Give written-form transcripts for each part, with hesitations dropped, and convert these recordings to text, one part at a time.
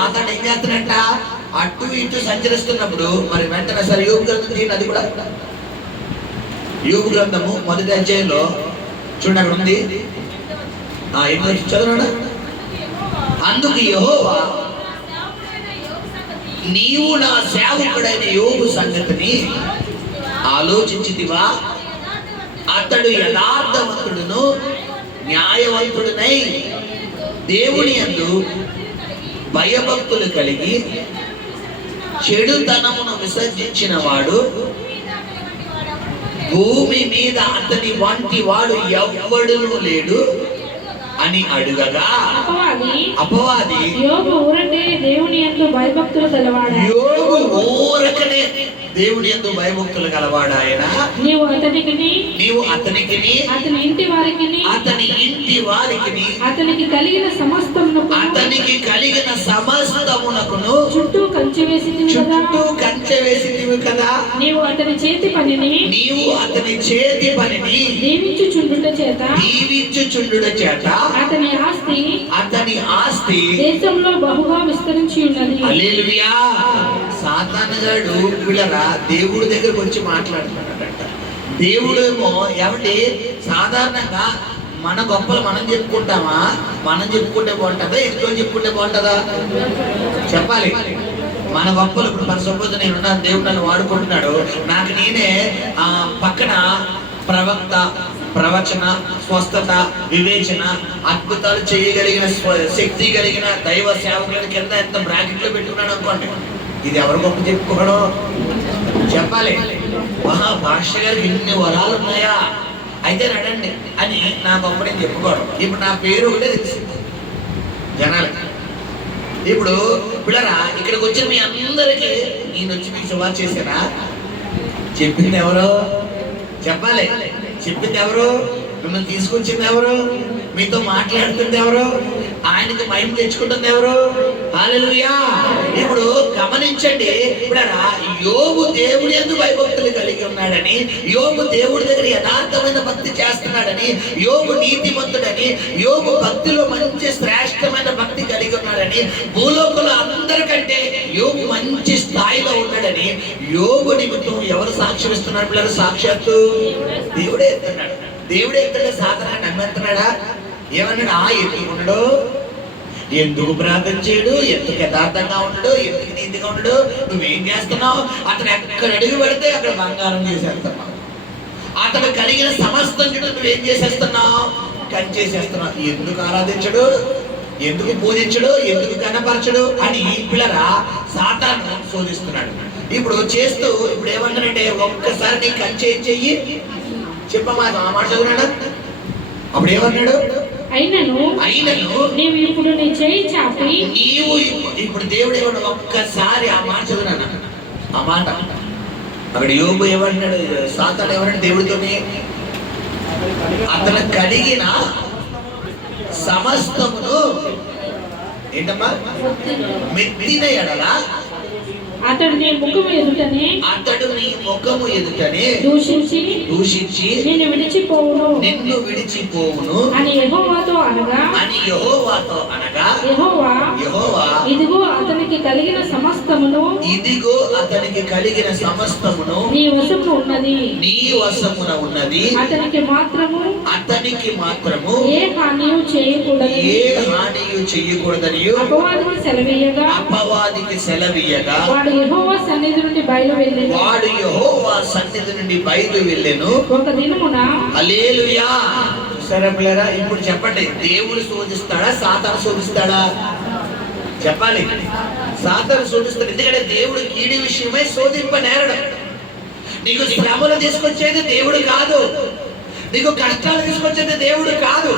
సాతాను ఏం చేస్తున్నట్ట, అటు ఇటు సంచరిస్తున్నప్పుడు మరి వెంటనే సరే యోబు గ్రంథం తీయండి. అది కూడా యోబు గ్రంథము 1వ అధ్యాయంలో చూడండి, అక్కడ ఉంది. చదవండి. అందుకు యెహోవా, నీవు నా సేవకుడైన యోబు సంగతిని ఆలోచించితివా? అతడు యథార్థవంతుడును న్యాయవంతుడునై దేవుని యందు భయభక్తులు కలిగి చెడుతనమును విసర్జించిన వాడు భూమి మీద అతని వంటి వాడు ఎవ్వడునూ లేడు అని అడుగగా, అపవాది యోబు ఊరకనే దేవుని యందు భయభక్తులు గలవాడు ఆయన, నీవు అతనికి అతని ఇంటి వారికి అతనికి కలిగిన సమస్తమునకును చుట్టూ కంచె వేసితివి కదా. నీవు అతని చేతి పనిని దీవించుచుండుట చేత అతని ఆస్తి దేశంలో బహుగా విస్తరించి ఉన్నది. హల్లెలూయా. సాతానుగాడు పిల్లరా దేవుడి దగ్గరకు వచ్చి మాట్లాడుతున్నాడట. దేవుడు ఏమో ఏమంటే సాధారణంగా మన గొప్పలు మనం చెప్పుకుంటామా? మనం చెప్పుకుంటే బాగుంటుందా, ఎంతో చెప్పుకుంటే బాగుంటుందా? చెప్పాలి. మన గొప్పలు ఇప్పుడు మన సపోజ్ నేను ఉన్నాను, దేవుడు నన్ను వాడుకుంటున్నాడు, నాకు నేనే పక్కన ప్రవక్త, ప్రవచన, స్వస్థత, వివేచన, అద్భుతాలు చేయగలిగిన శక్తి కలిగిన దైవ సేవకుల కింద ఎంత బ్రాకెట్లో పెట్టుకున్నాడు అనుకోండి, ఇది ఎవరు గొప్ప చెప్పుకోవడం? చెప్పాలి. భాష గారికి ఇన్ని వరాలు ఉన్నాయా, అయితే నడండి అని నా గొప్పని చెప్పుకోవడం. ఇప్పుడు నా పేరు ఒకటే తెలిసింది జనాలకి. ఇప్పుడు పిల్లరా ఇక్కడికి వచ్చిన మీ అందరికీ నేను వచ్చి మీకు సువార్త చేశానా? చెప్పింది ఎవరు? చెప్పాలి. చెప్పింది ఎవరు? మిమ్మల్ని తీసుకొచ్చింది ఎవరు? మీతో మాట్లాడుతుంది ఎవరు? ఆయనకు మహిమ తెచ్చుకుంటుంది ఎవరు? హల్లెలూయా. ఇప్పుడు గమనించండి, ఇప్పుడరా యోబు దేవుడి యందు భయభక్తులు కలిగి ఉన్నాడని, యోబు దేవుడి దగ్గర యథార్థమైన భక్తి చేస్తున్నాడని, యోబు నీతిమంతుడని, యోబు భక్తిలో మంచి శ్రేష్టమైన భక్తి కలిగి ఉన్నాడని, భూలోకంలో అందరికంటే యోబు మంచి స్థాయిలో ఉన్నాడని యోబు నిమిత్తం ఎవరు సాక్ష్యం ఇస్తున్నారు పిల్లలు? సాక్షాత్తు దేవుడే ఎత్తున్నాడు. దేవుడే ఎత్తుడే సాధన నమ్మెత్తున్నాడా? ఏమన్నాడు? ఎందుకు ఉండడు, ఎందుకు ప్రార్థన చేయడు, ఎందుకు యథార్థంగా ఉండడు, ఎందుకు నీతిగా ఉండడు, నువ్వేం చేస్తున్నావు? అతను ఎక్కడ అడుగు పెడితే అక్కడ బంగారం చేసేస్తున్నావు. అతడు కలిగిన సమస్తం నువ్వేం చేసేస్తున్నావు? కంచేసేస్తున్నావు. ఎందుకు ఆరాధించడు, ఎందుకు పూజించడు, ఎందుకు కనపరచడు అని పిల్లరా సాతాను శోధిస్తున్నాడు. ఇప్పుడు చేస్తూ ఇప్పుడు ఏమంటానంటే, ఒక్కసారి నీ కంచె చెయ్యి చెప్పమ్మా, ఆ మాట చదువున్నాడు. అప్పుడు ఏమన్నాడు? అయినను నీవు ఇప్పుడు నీ చేయి చాపి, నీవు ఇప్పుడు దేవుడు ఏమన్నా ఒక్కసారి ఆ మాట చదువునా, ఆ మాట అక్కడ యోబు ఏమన్నాడు? సాతాను ఏమన్నాడు దేవుడితోని? అతను కలిగిన సమస్తమును ఏంటమ్మా మెత్తిన ఎడల అతడు నీ ముఖము ఎదుటనే దూషించి నిన్ను విడిచిపోవును అని యెహోవాతో అనగా యెహోవా ఇదిగో అతనికి కలిగిన సమస్తమును నీ వశమున ఉన్నది అతనికి మాత్రము ఏ హానియు చేయకూడదని అపవాదికి సెలవీయగా వాడు యెహోవా సన్నిధి నుండి బయలు వెళ్ళెను ఒక దినమున. హల్లెలూయా. సరే పిల్లరా ఇప్పుడు చెప్పండి, దేవుడు శోధిస్తాడా సాతాను శోధిస్తాడా? చెప్పాలి. సాతాను శోధిస్తాడు. ఎందుకంటే దేవుడు కీడి విషయమై శోధింపనేరడం. నీకు శ్రమలు తీసుకొచ్చేది దేవుడు కాదు, నీకు కష్టాలు తీసుకొచ్చేది దేవుడు కాదు,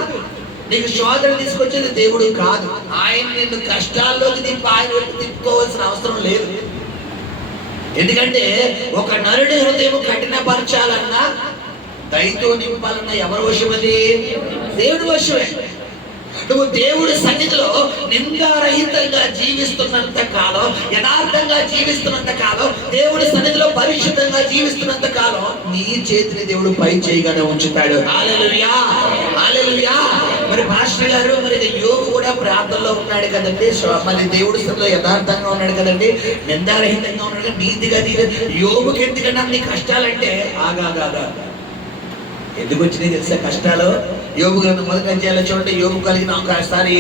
నీకు శోధన తీసుకొచ్చేది దేవుడు కాదు. ఆయన నిన్ను కష్టాల్లోకి ఆయన తిప్పుకోవాల్సిన అవసరం లేదు. ఎందుకంటే ఒక నరుడి హృదయం కఠినపరచాలన్నా, దయతో నింపాలన్నా ఎవరు వశమది? దేవుడు వశమే. నువ్వు దేవుడి సన్నిధిలో నిందారహితంగా జీవిస్తున్నంత కాలం, యథార్థంగా జీవిస్తున్నంత కాలం, దేవుడి సన్నిధిలో పరిశుద్ధంగా జీవిస్తున్నంత కాలం నీ చేతిని దేవుడు పై చేయగానే ఉంచుతాడు. హల్లెలూయా, హల్లెలూయా. మరి పాస్టర్ గారు మరి యోబు కూడా ప్రార్థనలో ఉన్నాడు కదండి, మళ్ళీ దేవుడి స్థితిలో యథార్థంగా ఉన్నాడు కదండి, నిందారహితంగా ఉన్నాడు కదా, నీతిగా యోబుకి ఎందుకంటే అన్ని కష్టాలంటే ఆగా ఎందుకు వచ్చినాయి తెలుసా కష్టాలు? యోబు గ్రంథం 1వ అధ్యాయంలో చూడండి, యోబు కలిగిన ఒకసారి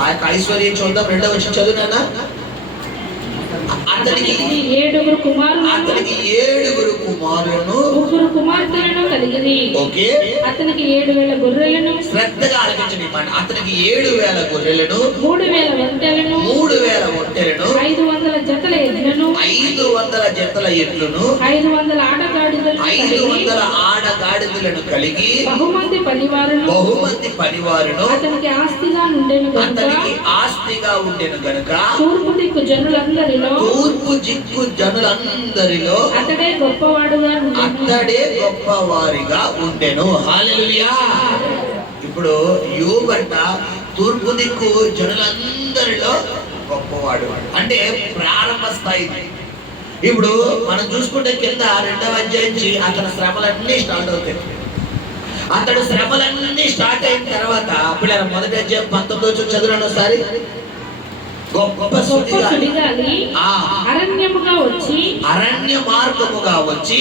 ఆ యొక్క ఐశ్వర్యం చూద్దాం. 2వ వచనం చదువునా. అతనికి 7 కుమారులను 3 కుమార్తెలను కలిగింది. ఓకే, అతనికి 7,000 గొర్రెలను, శ్రద్ధగా ఆలకించండి మాట, అతనికి 7,000 గొర్రెలను, 3,000 ఒంటెలను, 500 జతల ఎడ్లను, 500 జతల ఎడ్లను, 500 ఆడగాడిదలను కలిగి బహుమంది పనివారును అతనికి ఆస్తిగా ఉండెను గనుక తూర్పు దిక్కు జనులందరిలో అతడే గొప్పవారిగా ఉండెను. హల్లెలూయా. ఇప్పుడు యోబంట తూర్పు దిక్కు జనులందరిలో గొప్పవాడు అంటే ప్రారంభ స్థాయి. ఇప్పుడు మనం చూసుకుంటే కింద 2వ అధ్యాయం నుంచి అతని శ్రమలన్నీ స్టార్ట్ అవుతాయి. అతడు శ్రమలన్నీ స్టార్ట్ అయిన తర్వాత పిల్లల 1వ అధ్యాయం 19 చదువులను ఒకసారి. గొప్ప సుడిగాలి అరణ్య మార్గముగా వచ్చి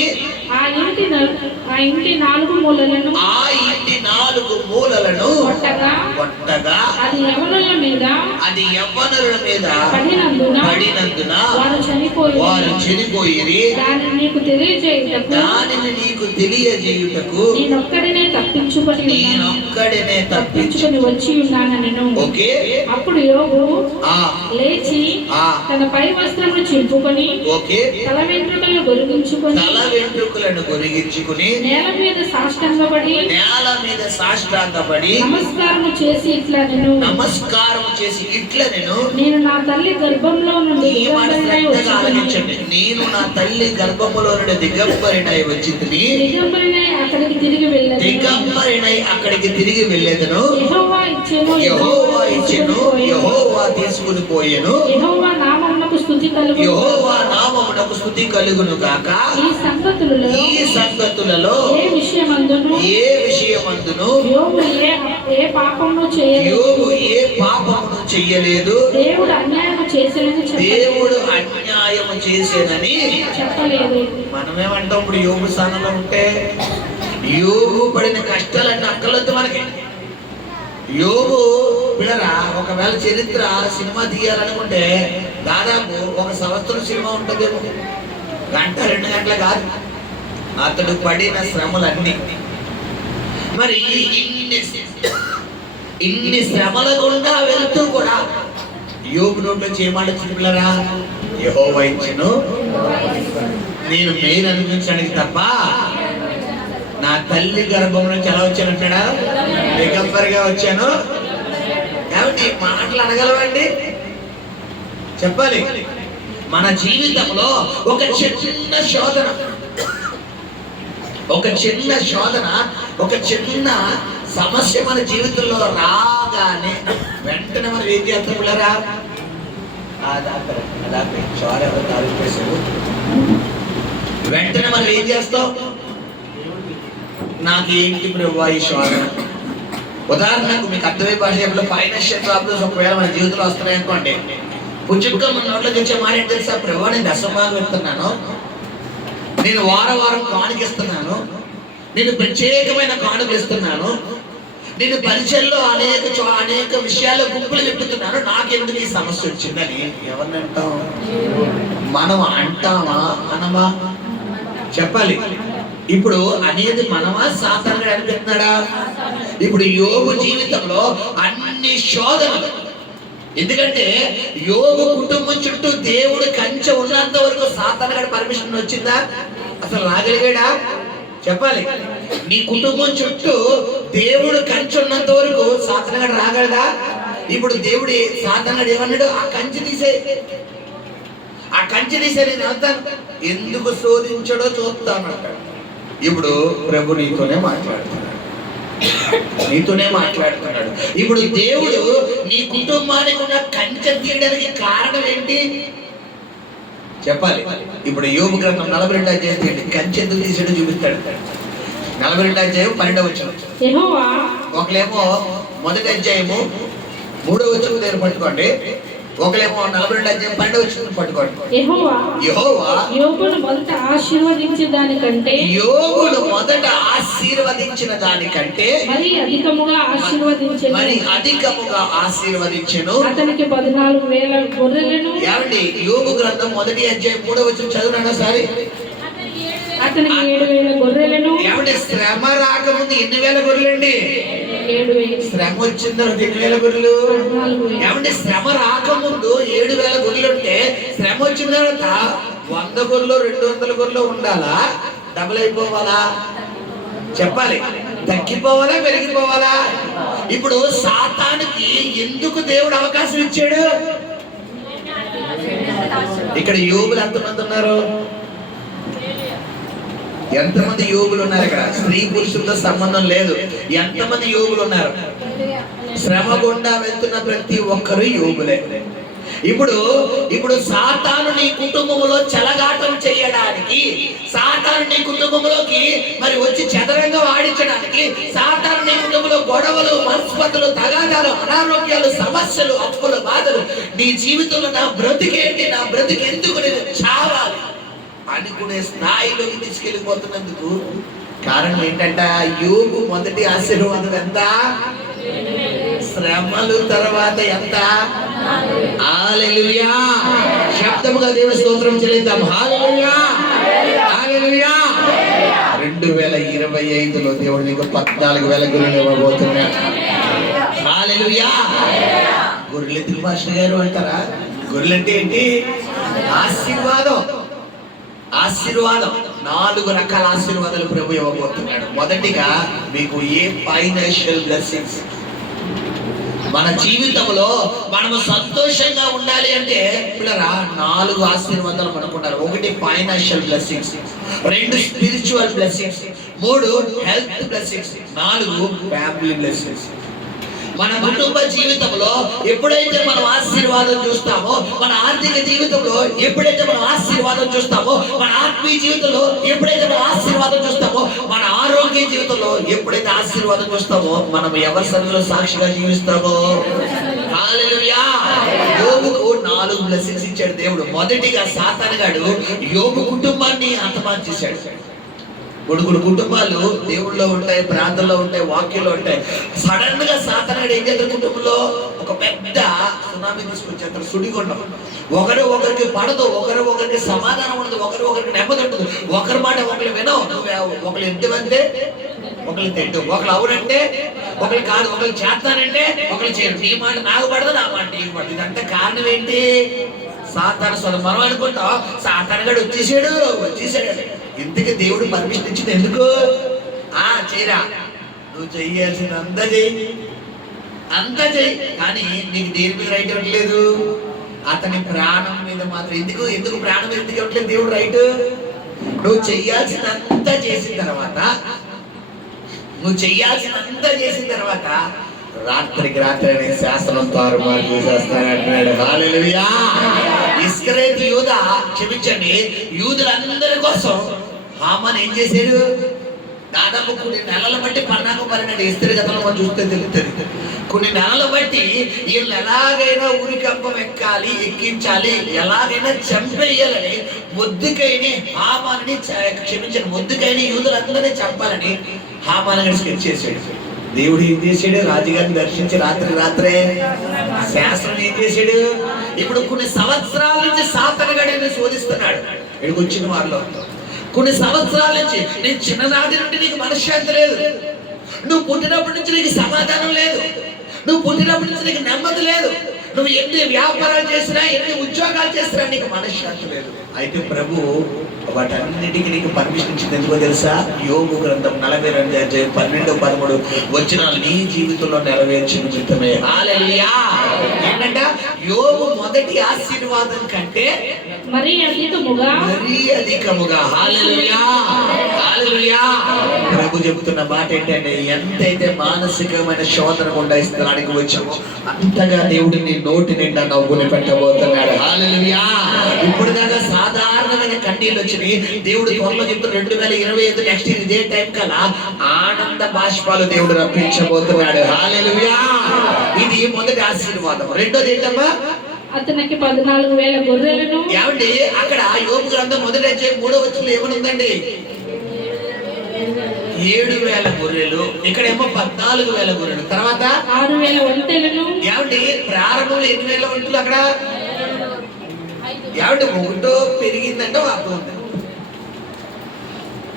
ఆ ఇంటి 4 మూలలను కొట్టగా అది యవ్వనుల మీద పడినందున వారు చనిపోయిరి. దానిని నీకు తెలియజేయుటకు నేనొక్కడినే తప్పించుకొని వచ్చి ఉన్నానెను. ఓకే, అప్పుడు యోబు లేచి తన పై వస్త్రమును చింపుకొని తల వెంట్రుకలను గొరిగించుకొని నేల మీద సాష్టాంగపడి నమస్కారం చేసి ఇట్లా నేను నా తల్లి గర్భంలో నుండి దిగంబరినై వచ్చింది. దిగంబరినై అక్కడికి తిరిగి వెళ్ళేదను. యెహోవా ఇచ్చెను, యెహోవా తీసుకుని పోయెను. యెహోవా నామమునకు స్తుతి కలుగును గాక. ఈ సంగతులలో ఏ విషయమందును యోబు ఏ పాపమును చేయలేదు. దేవుడు అన్యాయము చేసేనని చెప్పలేదు. మనమేమంటాం ఇప్పుడు యోబు స్థానంలో ఉంటే? యోబు పడిన కష్టాలన్నీ అక్కర్లేదు మనకి. యోబు పిల్లరా ఒకవేళ చరిత్ర సినిమా తీయాలనుకుంటే దాదాపు 1 సంవత్సరం సినిమా ఉంటుందేమో, 1-2 గంటలు కాదు. అతడు పడిన శ్రమలన్నీ మరి ఇన్ని శ్రమల గుండా వెళ్తూ కూడా యోబు నోట్లోంచి ఏమాడొచ్చింది పిల్లరా? యెహోవా ఇచ్చెను, నేను మేలు అనిపించడానికి తప్ప నా తల్లి గర్భం నుంచి ఎలా వచ్చానంటాడా? దిగంబరిగా వచ్చాను. కాబట్టి మాటలు అనగలవండి, చెప్పాలి. మన జీవితంలో ఒక చిన్న చిన్న సమస్య మన జీవితంలో రాగానే వెంటనే మనం ఏం చేస్తాం పిల్లరా? వెంటనే మనం ఏం చేస్తాం? నాకేంటి ప్రభువా ఈ శోధన? ఉదాహరణకు మీకు అర్థమయ్యే భాష ఫైనాన్షియల్ ప్రాబ్లమ్స్ ఒకవేళ మన జీవితంలో వస్తున్నాయి అనుకోండి, పుచ్చుగా మన నోట్లో తెచ్చే మాట ఏంటి తెలుసా? ప్రభువా నేను దశభాగం ఇస్తున్నాను, నేను వారం కానుకిస్తున్నాను, నేను ప్రత్యేకమైన కానుకలు ఇస్తున్నాను, నేను పరిచయంలో అనేక విషయాల్లో గుంపులు చెప్తున్నాను, నాకెందుకు ఈ సమస్య వచ్చిందని ఎవరిని అంటాం? మనం అంటామా అనమా? చెప్పాలి. ఇప్పుడు అనేది మనమా సాతానుడు అనిపిస్తున్నాడా? ఇప్పుడు యోబు జీవితంలో అన్ని శోధనలు. ఎందుకంటే యోబు కుటుంబం చుట్టూ దేవుడు కంచె ఉన్నంత వరకు సాతానుడు పర్మిషన్ వచ్చిందా? అసలు రాగలిగాడా? చెప్పాలి. నీ కుటుంబం చుట్టూ దేవుడు కంచె ఉన్నంత వరకు సాతానుడు రాగలడా? ఇప్పుడు దేవుడు సాతానుడు ఏమన్నాడు? ఆ కంచె తీసే నేను వెళ్తాను, ఎందుకు శోధించడో చూస్తానంటాడు. ఇప్పుడు ప్రభు నీతోనే మాట్లాడుతున్నాడు. ఇప్పుడు దేవుడు నీ కుటుంబానికి ఉన్న కంచె తీయడానికి కారణం ఏంటి చెప్పాలి. ఇప్పుడు యోబు గ్రంథం 42 అధ్యాయం కంచె ఎందుకు తీసాడో చూపిస్తాడు. 42 అధ్యాయం 12వ వచనం. ఒకలేమో 1వ అధ్యాయము 3వ వచనం దగ్గర పట్టుకోండి. ఒకలేమో 42 అధ్యాయం 12వ వచనం పట్టుకోండి. యెహోవా యోబును మొదట ఆశీర్వదించిన దానికంటే మరి అధికముగా ఆశీర్వదించెను. అతనికి 14,000 గొర్రెలను. ఏమండి, యోబు గ్రంథం 1వ అధ్యాయం 3వ వచనం చదువునా సారి. అతనికి 7,000 గొర్రెలను. ఏమండి, శ్రమ రాకముందు ఎన్ని వేల గొర్రెలండి? 7,000. శ్రమ వచ్చిన తర్వాత 8,000 గొర్రెలు. ఏమంటే శ్రమ రాకముందు 7,000 గొర్రెలు ఉంటే శ్రమ వచ్చిన తర్వాత 100 గొర్రెలు 200 గొర్రెలు ఉండాలా? డబుల్ అయిపోవాలా? చెప్పాలి. తగ్గిపోవాలా పెరిగిపోవాలా? ఇప్పుడు సాతానుకి ఎందుకు దేవుడు అవకాశం ఇచ్చాడు? ఇక్కడ యోబులు ఎంతమంది ఉన్నారు? ఎంతమంది యోగులు ఉన్నారు? ఇక్కడ స్త్రీ పురుషులతో సంబంధం లేదు. ఎంతమంది యోగులు ఉన్నారు? శ్రమ గుండా వెళ్తున్న ప్రతి ఒక్కరు యోగులే. ఇప్పుడు సాతాను నీ కుటుంబంలో చెలగాటం చేయడానికి, సాతాను నీ కుటుంబంలోకి మరి వచ్చి చదరంగా ఆడించడానికి, సాతాను నీ కుటుంబంలో గొడవలు, మనస్పతులు, తగాదాలు, అనారోగ్యాలు, సమస్యలు, అప్పులు, బాధలు, నీ జీవితంలో నా బ్రతికేంటి, నా బ్రతికి ఎందుకు నేను చావాలి అనుకునే స్థాయిలోకి తీసుకెళ్ళిపోతున్నందుకు కారణం ఏంటంట? యోబు మొదటి ఆశీర్వాదం ఎంత? శ్రమలు తర్వాత ఎంత? హల్లెలూయా. శబ్దముగా దేవుని స్తోత్రం చెల్లిద్దాం. హల్లెలూయా, హల్లెలూయా. 2025లో దేవుడు నీకు 14,000 గొర్రెలు ఇవ్వబోతున్నాడు. హల్లెలూయా. గొర్రెలు ఎందుకు మాస్టర్ గారు అంటారా? గొర్రెలు అంటే ఏంటి? ఆశీర్వాదం. 4 రకాల ఆశీర్వాదాలు ప్రభు ఇవ్వబోతున్నాడు. మొదటిగా మీకు ఫైనాన్షియల్ బ్లెస్సింగ్స్. మన జీవితంలో మనము సంతోషంగా ఉండాలి అంటే పిల్లరా 4 ఆశీర్వాదాలు మనకున్నారు. 1 financial blessings, 2 spiritual blessings, 3 health blessings, 4 family blessings. మన కుటుంబ జీవితంలో ఎప్పుడైతే మనం ఆశీర్వాదం చూస్తామో, మన ఆర్థిక జీవితంలో ఎప్పుడైతే మనం ఆశీర్వాదం చూస్తామో, మన ఆత్మీయ జీవితంలో ఎప్పుడైతే మనం ఆశీర్వాదం చూస్తామో, మన ఆరోగ్య జీవితంలో ఎప్పుడైతే ఆశీర్వాదం చూస్తామో, మనం ఎవరి సన్నిధిలో సాక్షిగా జీవిస్తామో. హల్లెలూయా. యోబుకు 4 బ్లెస్సింగ్స్ ఇచ్చాడు దేవుడు. మొదటిగా సాతానుగాడు యోబు కుటుంబాన్ని హతమార్చి చేశాడు. కొడుకులు కుటుంబాలు దేవుళ్ళలో ఉంటాయి, ప్రాంతంలో ఉంటాయి, వాక్యంలో ఉంటాయి. సడన్ గా సాతానుడు ఏం చేస్తారు? కుటుంబంలో ఒక పెద్ద సునామీ తీసుకొచ్చేస్తారు, సుడిగుండం. ఒకరికి పడదు, ఒకరికి సమాధానం ఉండదు, ఒకరికి నెమ్మది ఉండదు, ఒకరి మాట ఒకరు వినవు. ఒకరు ఎంతమంటే ఒకరు తింటూ, ఒకరు అవునంటే ఒకరు కాదు, ఒకరు చేస్తానంటే ఒకరు చేయరు. నీ మాట నాకు పడదు, నా మాట నీకు పడదు. ఇదంతా కారణం ఏంటి? సాతాను స్వరం. మనం అనుకుంటాం సాతానుగాడు వచ్చేసాడు. ఇంతకీ దేవుడు పర్మిషన్ ఇచ్చింది ఎందుకు? చేయరా, నువ్వు చెయ్యాల్సిన అంత చెయ్యి, కానీ నీకు దేని మీద రైట్ ఇవ్వట్లేదు? అతని ప్రాణం మీద మాత్రం. ఎందుకు ప్రాణం ఎందుకు ఇవ్వట్లేదు దేవుడు రైట్? నువ్వు చెయ్యాల్సినంత చేసిన తర్వాత రాత్రికి రాత్రి అనే శాస్త్రం తారుమారు చేసేస్తానంటున్నాడు. హల్లెలూయా. ఇస్కరేతు యూదా, క్షమించండి, యూదులందరి కోసం హామాను ఏం చేశాడు? దాదాపు కొన్ని నెలల బట్టి పన్నాకు పరినాడు. ఇస్త్రీ గతంలో మనం చూస్తే తెలుస్తుంది. కొన్ని నెలల బట్టి వీళ్ళు ఎలాగైనా ఊరికంపం ఎక్కించాలి, ఎలాగైనా చంపేయాలని మొద్దుకైని హామాన్ని, క్షమించండి, మొద్దుకైని యూదులందరినీ చంపాలని హామాను స్కెచ్ చేశాడు. దేవుడు ఏం చేశాడు? రాజుగారిని దర్శించి రాత్రే శాస్త్రం ఏం చేశాడు? ఇప్పుడు కొన్ని సంవత్సరాల నుంచి సాతానుగాడిని శోధిస్తున్నాడు. ఇక్కడికి వచ్చిన వారిలో కొన్ని సంవత్సరాల నుంచి, నేను చిన్ననాటి నుండి నీకు మనశ్శాంతి లేదు, నువ్వు పుట్టినప్పటి నుంచి నీకు సమాధానం లేదు, నువ్వు పుట్టినప్పటి నుంచి నీకు నెమ్మది లేదు, నువ్వు ఎన్ని వ్యాపారాలు చేసినా, ఎన్ని ఉద్యోగాలు చేసినా నీకు మనశ్శాంతి లేదు. అయితే ప్రభు వాటన్నిటికీ నీకు పర్మిషన్ ఇచ్చింది ఎందుకో తెలుసా? యోబు గ్రంథం 42 అధ్యాయం 12-13 వచనాలు నీ జీవితంలో నెరవేర్చిన నిమిత్తమే. హల్లెలూయా. ఏంటంట? యోబు మొదటి ఆశీర్వాదం కంటే మరీ అధికముగా. హల్లెలూయా, హల్లెలూయా. ప్రభు చెబుతున్న మాట ఏంటంటే, ఎంతైతే మానసికమైన శోధన గుండా ఇస్తానికి వచ్చామో అంతగా దేవుడు నీ నోటి నిండా నవ్వుని పెట్టబోతున్నాడు. హల్లెలూయా. ఇప్పుడు దాకా సాధారణమైన కన్నీళ్ళు వచ్చినాయి. దేవుడు త్వరలో చెప్తున్న 2025 నెక్స్ట్ ఇదే టైం కల్లా ఆనంద బాష్పాలు దేవుడు రప్పించబోతున్నాడు. హల్లెలూయా. ఇది మొదటి ఆశీర్వాదం. రెండోది ఏంటమ్మా? అతనికి 14,000 గొర్రెలను. ఏమండి అక్కడ యోబు గ్రంథం మొదటి అధ్యాయం 3వ వచనంలో ఏమనుందండి? 7,000 గొర్రెలు. ఇక్కడేమో 14,000 గొర్రెలు. తర్వాత 6,000 ఒంటెలను. ఏమండి ప్రారంభంలో 8,000 ఒంటెలు. అక్కడ ఏమంటే ఒకటో పెరిగిందంటే ఒక అర్థం ఉంది,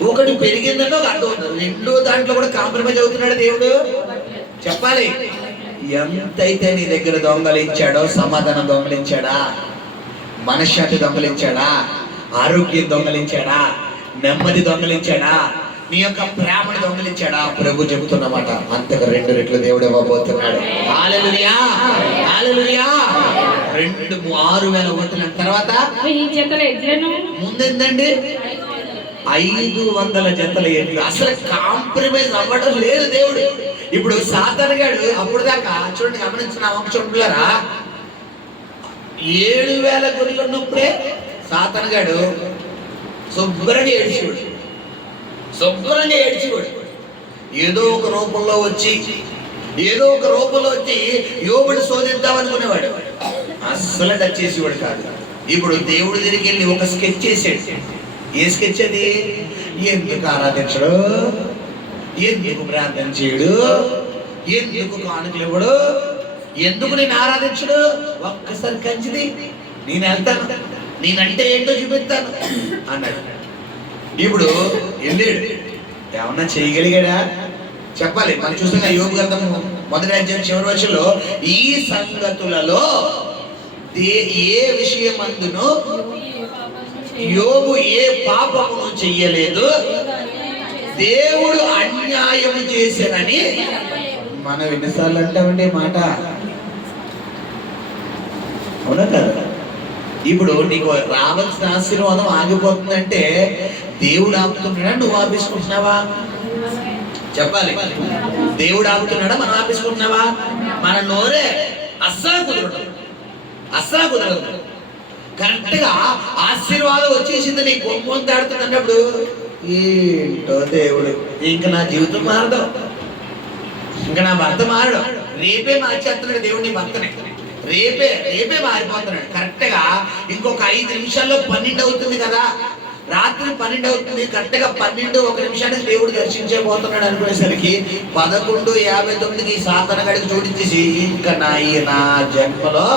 ఒకటి పెరిగిందంటే ఒక అర్థం ఉంది. రెండో దాంట్లో కూడా కాంప్రమైజ్ అవుతున్నాడు దేవుడు. చెప్పాలి, ఎంతైతే నీ దగ్గర దొంగలించాడో, సమాధానం దొంగలించాడా, మనశ్శాంతి దొంగలించాడా, ఆరోగ్యం దొంగలించాడా, నెమ్మది దొంగలించాడా, నీ యొక్క ప్రేమను దొంగలించాడా, ప్రభు చెబుతున్నమాట అంతకు 2 రెట్లు దేవుడు ఇవ్వబోతున్నాడు. హల్లెలూయా, హల్లెలూయా. 6,000 ఒంటెల తర్వాత 1000 జతల ఎడ్లను. ముందేందండి 500 జతల ఎడ్లు. అసలు కాంప్రమైజ్ అవ్వడం లేదు దేవుడు. ఇప్పుడు సాతాను గాడు అప్పుడు దాకా చూడండి, గమనించిన చూడరా, 7,000 గొర్రెలు ఉన్నప్పుడే సాతాను గాడు శుభ్రంగా ఏడ్చేవాడు, శుభ్రంగా ఏడ్చేవాడు. ఏదో ఒక రూపంలో వచ్చి యోబుని శోధిద్దాం అనుకునేవాడు. అస్సలు టచ్ చేసేవాడు కాదు. ఇప్పుడు దేవుడి దగ్గరికి వెళ్ళి ఒక స్కెచ్ చేసాడు. ఏ స్కెచ్ అది? ఎందుకు ఆరాధించడు, ఎందుకు ప్రార్థన చేయడు, ఎందుకు కానుకలు ఇవ్వడు, ఎందుకు నేను ఆరాధించడు, ఒక్కసారి కంచిది నేను వెళ్తాను, నేనంటే ఏంటో చూపిస్తాను అన్నాడు. ఇప్పుడు వెళ్ళాడు. ఏమన్నా చేయగలిగాడా? చెప్పాలి. మనం చూసాం యోబు గ్రంథం మొదటి అధ్యాయం చివరి వచనంలో, ఈ సంగతులలో ఏ విషయమందును యోబు ఏ పాపమును చెయ్యలేదు, దేవుడు అన్యాయం చేశానని మనం ఎన్నిసార్లు అంటామండి మాట, అవునా కదా? ఇప్పుడు నీకు రావాల్సిన ఆశీర్వాదం ఆగిపోతుందంటే దేవుడు ఆపుతున్నాడా, నువ్వు ఆపేసుకుంటున్నావా? చెప్పాలి. దేవుడు ఆపుతున్నాడా, మనం ఆపేసుకుంటున్నావా? మన నోరే అస్సలు కుదరదు. కరెక్ట్ గా ఆశీర్వాదం వచ్చేసింది, నీ గొప్పని దాడుతుంది అన్నప్పుడు ఏంటో దేవుడు, ఇంకా నా జీవితం మారదు, ఇంకా నా భర్త మారడు, రేపే మార్చేస్తున్నాడు దేవుడు నీ భర్తని, రేపే మారిపోతున్నాడు. కరెక్ట్ గా ఇంకొక 5 నిమిషాల్లో 12 అవుతుంది కదా, రాత్రి 12 అవుతుంది. కరెక్ట్ గా 12:01 దేవుడు దర్శించబోతున్నాడు అనుకునేసరికి 11:59 సాతాను గడికి చూడించేసి, ఇంకా నా జన్మలో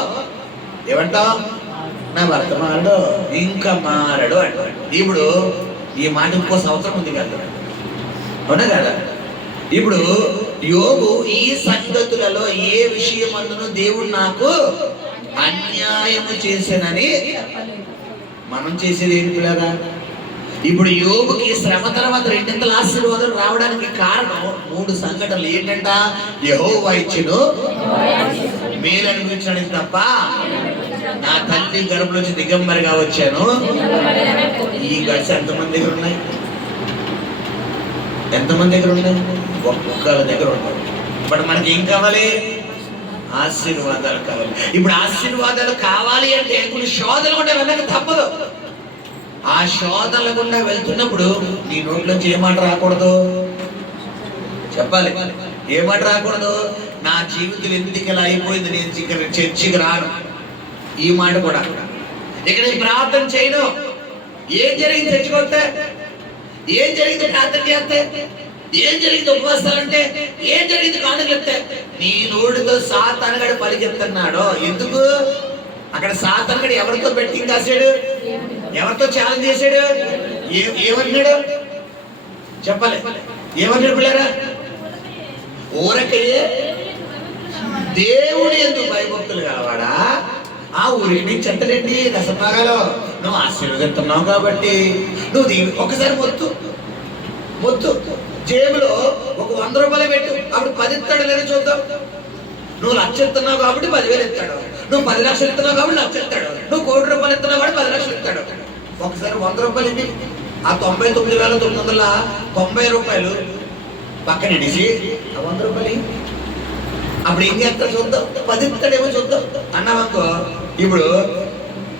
ఏమంటావు, నా భర్త మారడు, ఇంకా మారడు అంటాడు. ఇప్పుడు ఈ మాట ఇంకో సంవత్సరం ఉంది కదా, అవునా కదా? ఇప్పుడు యోబు ఈ సంగతులలో ఏ విషయమందును దేవుడు నాకు అన్యాయము చేశానని, మనం చేసేది ఏంటి కదా? ఇప్పుడు యోబుకి శ్రమ తర్వాత 2 ఆశీర్వాదం రావడానికి కారణం 3 సంఘటనలు. ఏంటంట? యెహోవా ఇచ్చెను, మేలు అనుభవించడానికి తప్ప నా తల్లి గర్భం నుంచి దిగంబరిగా వచ్చాను. ఈ గడిచి ఎంతమంది దగ్గర ఉన్నాయి? ఒక్కళ్ళ దగ్గర ఉన్నాయి. బట్ మనకి ఏం కావాలి? ఆశీర్వాదాలు కావాలి. ఇప్పుడు ఆశీర్వాదాలు కావాలి అంటే కొన్ని శోధనలు కూడా వెళ్ళక తప్పదు. ఆ శోధనల గుండా వెళ్తున్నప్పుడు నీ నోట్లోంచి ఏ మాట రాకూడదు? చెప్పాలి, ఏ మాట రాకూడదు? నా జీవితం ఎందుకు ఇలా అయిపోయింది, నేను చర్చికి రాను, ఈ మాట కూడా. ఇక నేను ప్రార్థన చేయను. ఏం జరిగింది చర్చికి వస్తే? ఏం జరిగింది ప్రార్థన చేస్తే? ఏం జరిగింది ఉపవాసాలంటే? ఏం జరిగింది కానుకలు చెప్తే? నీ నోటితో సాతానుగాడు పలికెత్తున్నాడు. ఎందుకు? అక్కడ సాతానుగాడు ఎవరితో బెట్టింగ్ కాసాడు? ఎవరితో ఛాలెంజ్ చేశాడు? ఏమన్నాడు? చెప్పాలి, ఏమన్నాడు పిల్లరా? ఊరకయ్యే దేవుడు ఎందుకు భయభక్తులు కావాడా? ఆ ఊరికి నీకు చెత్తలేండి రసభాగాలో, నువ్వు ఆశీర్వదిస్తున్నావు కాబట్టి నువ్వు ఒకసారి మొత్తు జేబులో ఒక 100 రూపాయలు పెట్టు, అప్పుడు 10 ఇస్తాడు లేదా చూద్దాం. నువ్వు 1,00,000 ఇస్తున్నావు కాబట్టి 10,000 ఇస్తాడు, నువ్వు 10 లక్షలు ఇస్తున్నావు కాబట్టి 1,00,000 ఇస్తాడు, నువ్వు 1,00,00,000 రూపాయలు ఇస్తున్నావు కాబట్టి 10 లక్షలు ఇస్తాడు. ఒకసారి 100 రూపాయలు ఇవి, ఆ 99,990 రూపాయలు పక్కన ఇడిసి ఆ 100 రూపాయలు అప్పుడు ఏం చేస్తాడు చూద్దాం, 10 ఇస్తాడేమో చూద్దాం అన్నావనుకో. ఇప్పుడు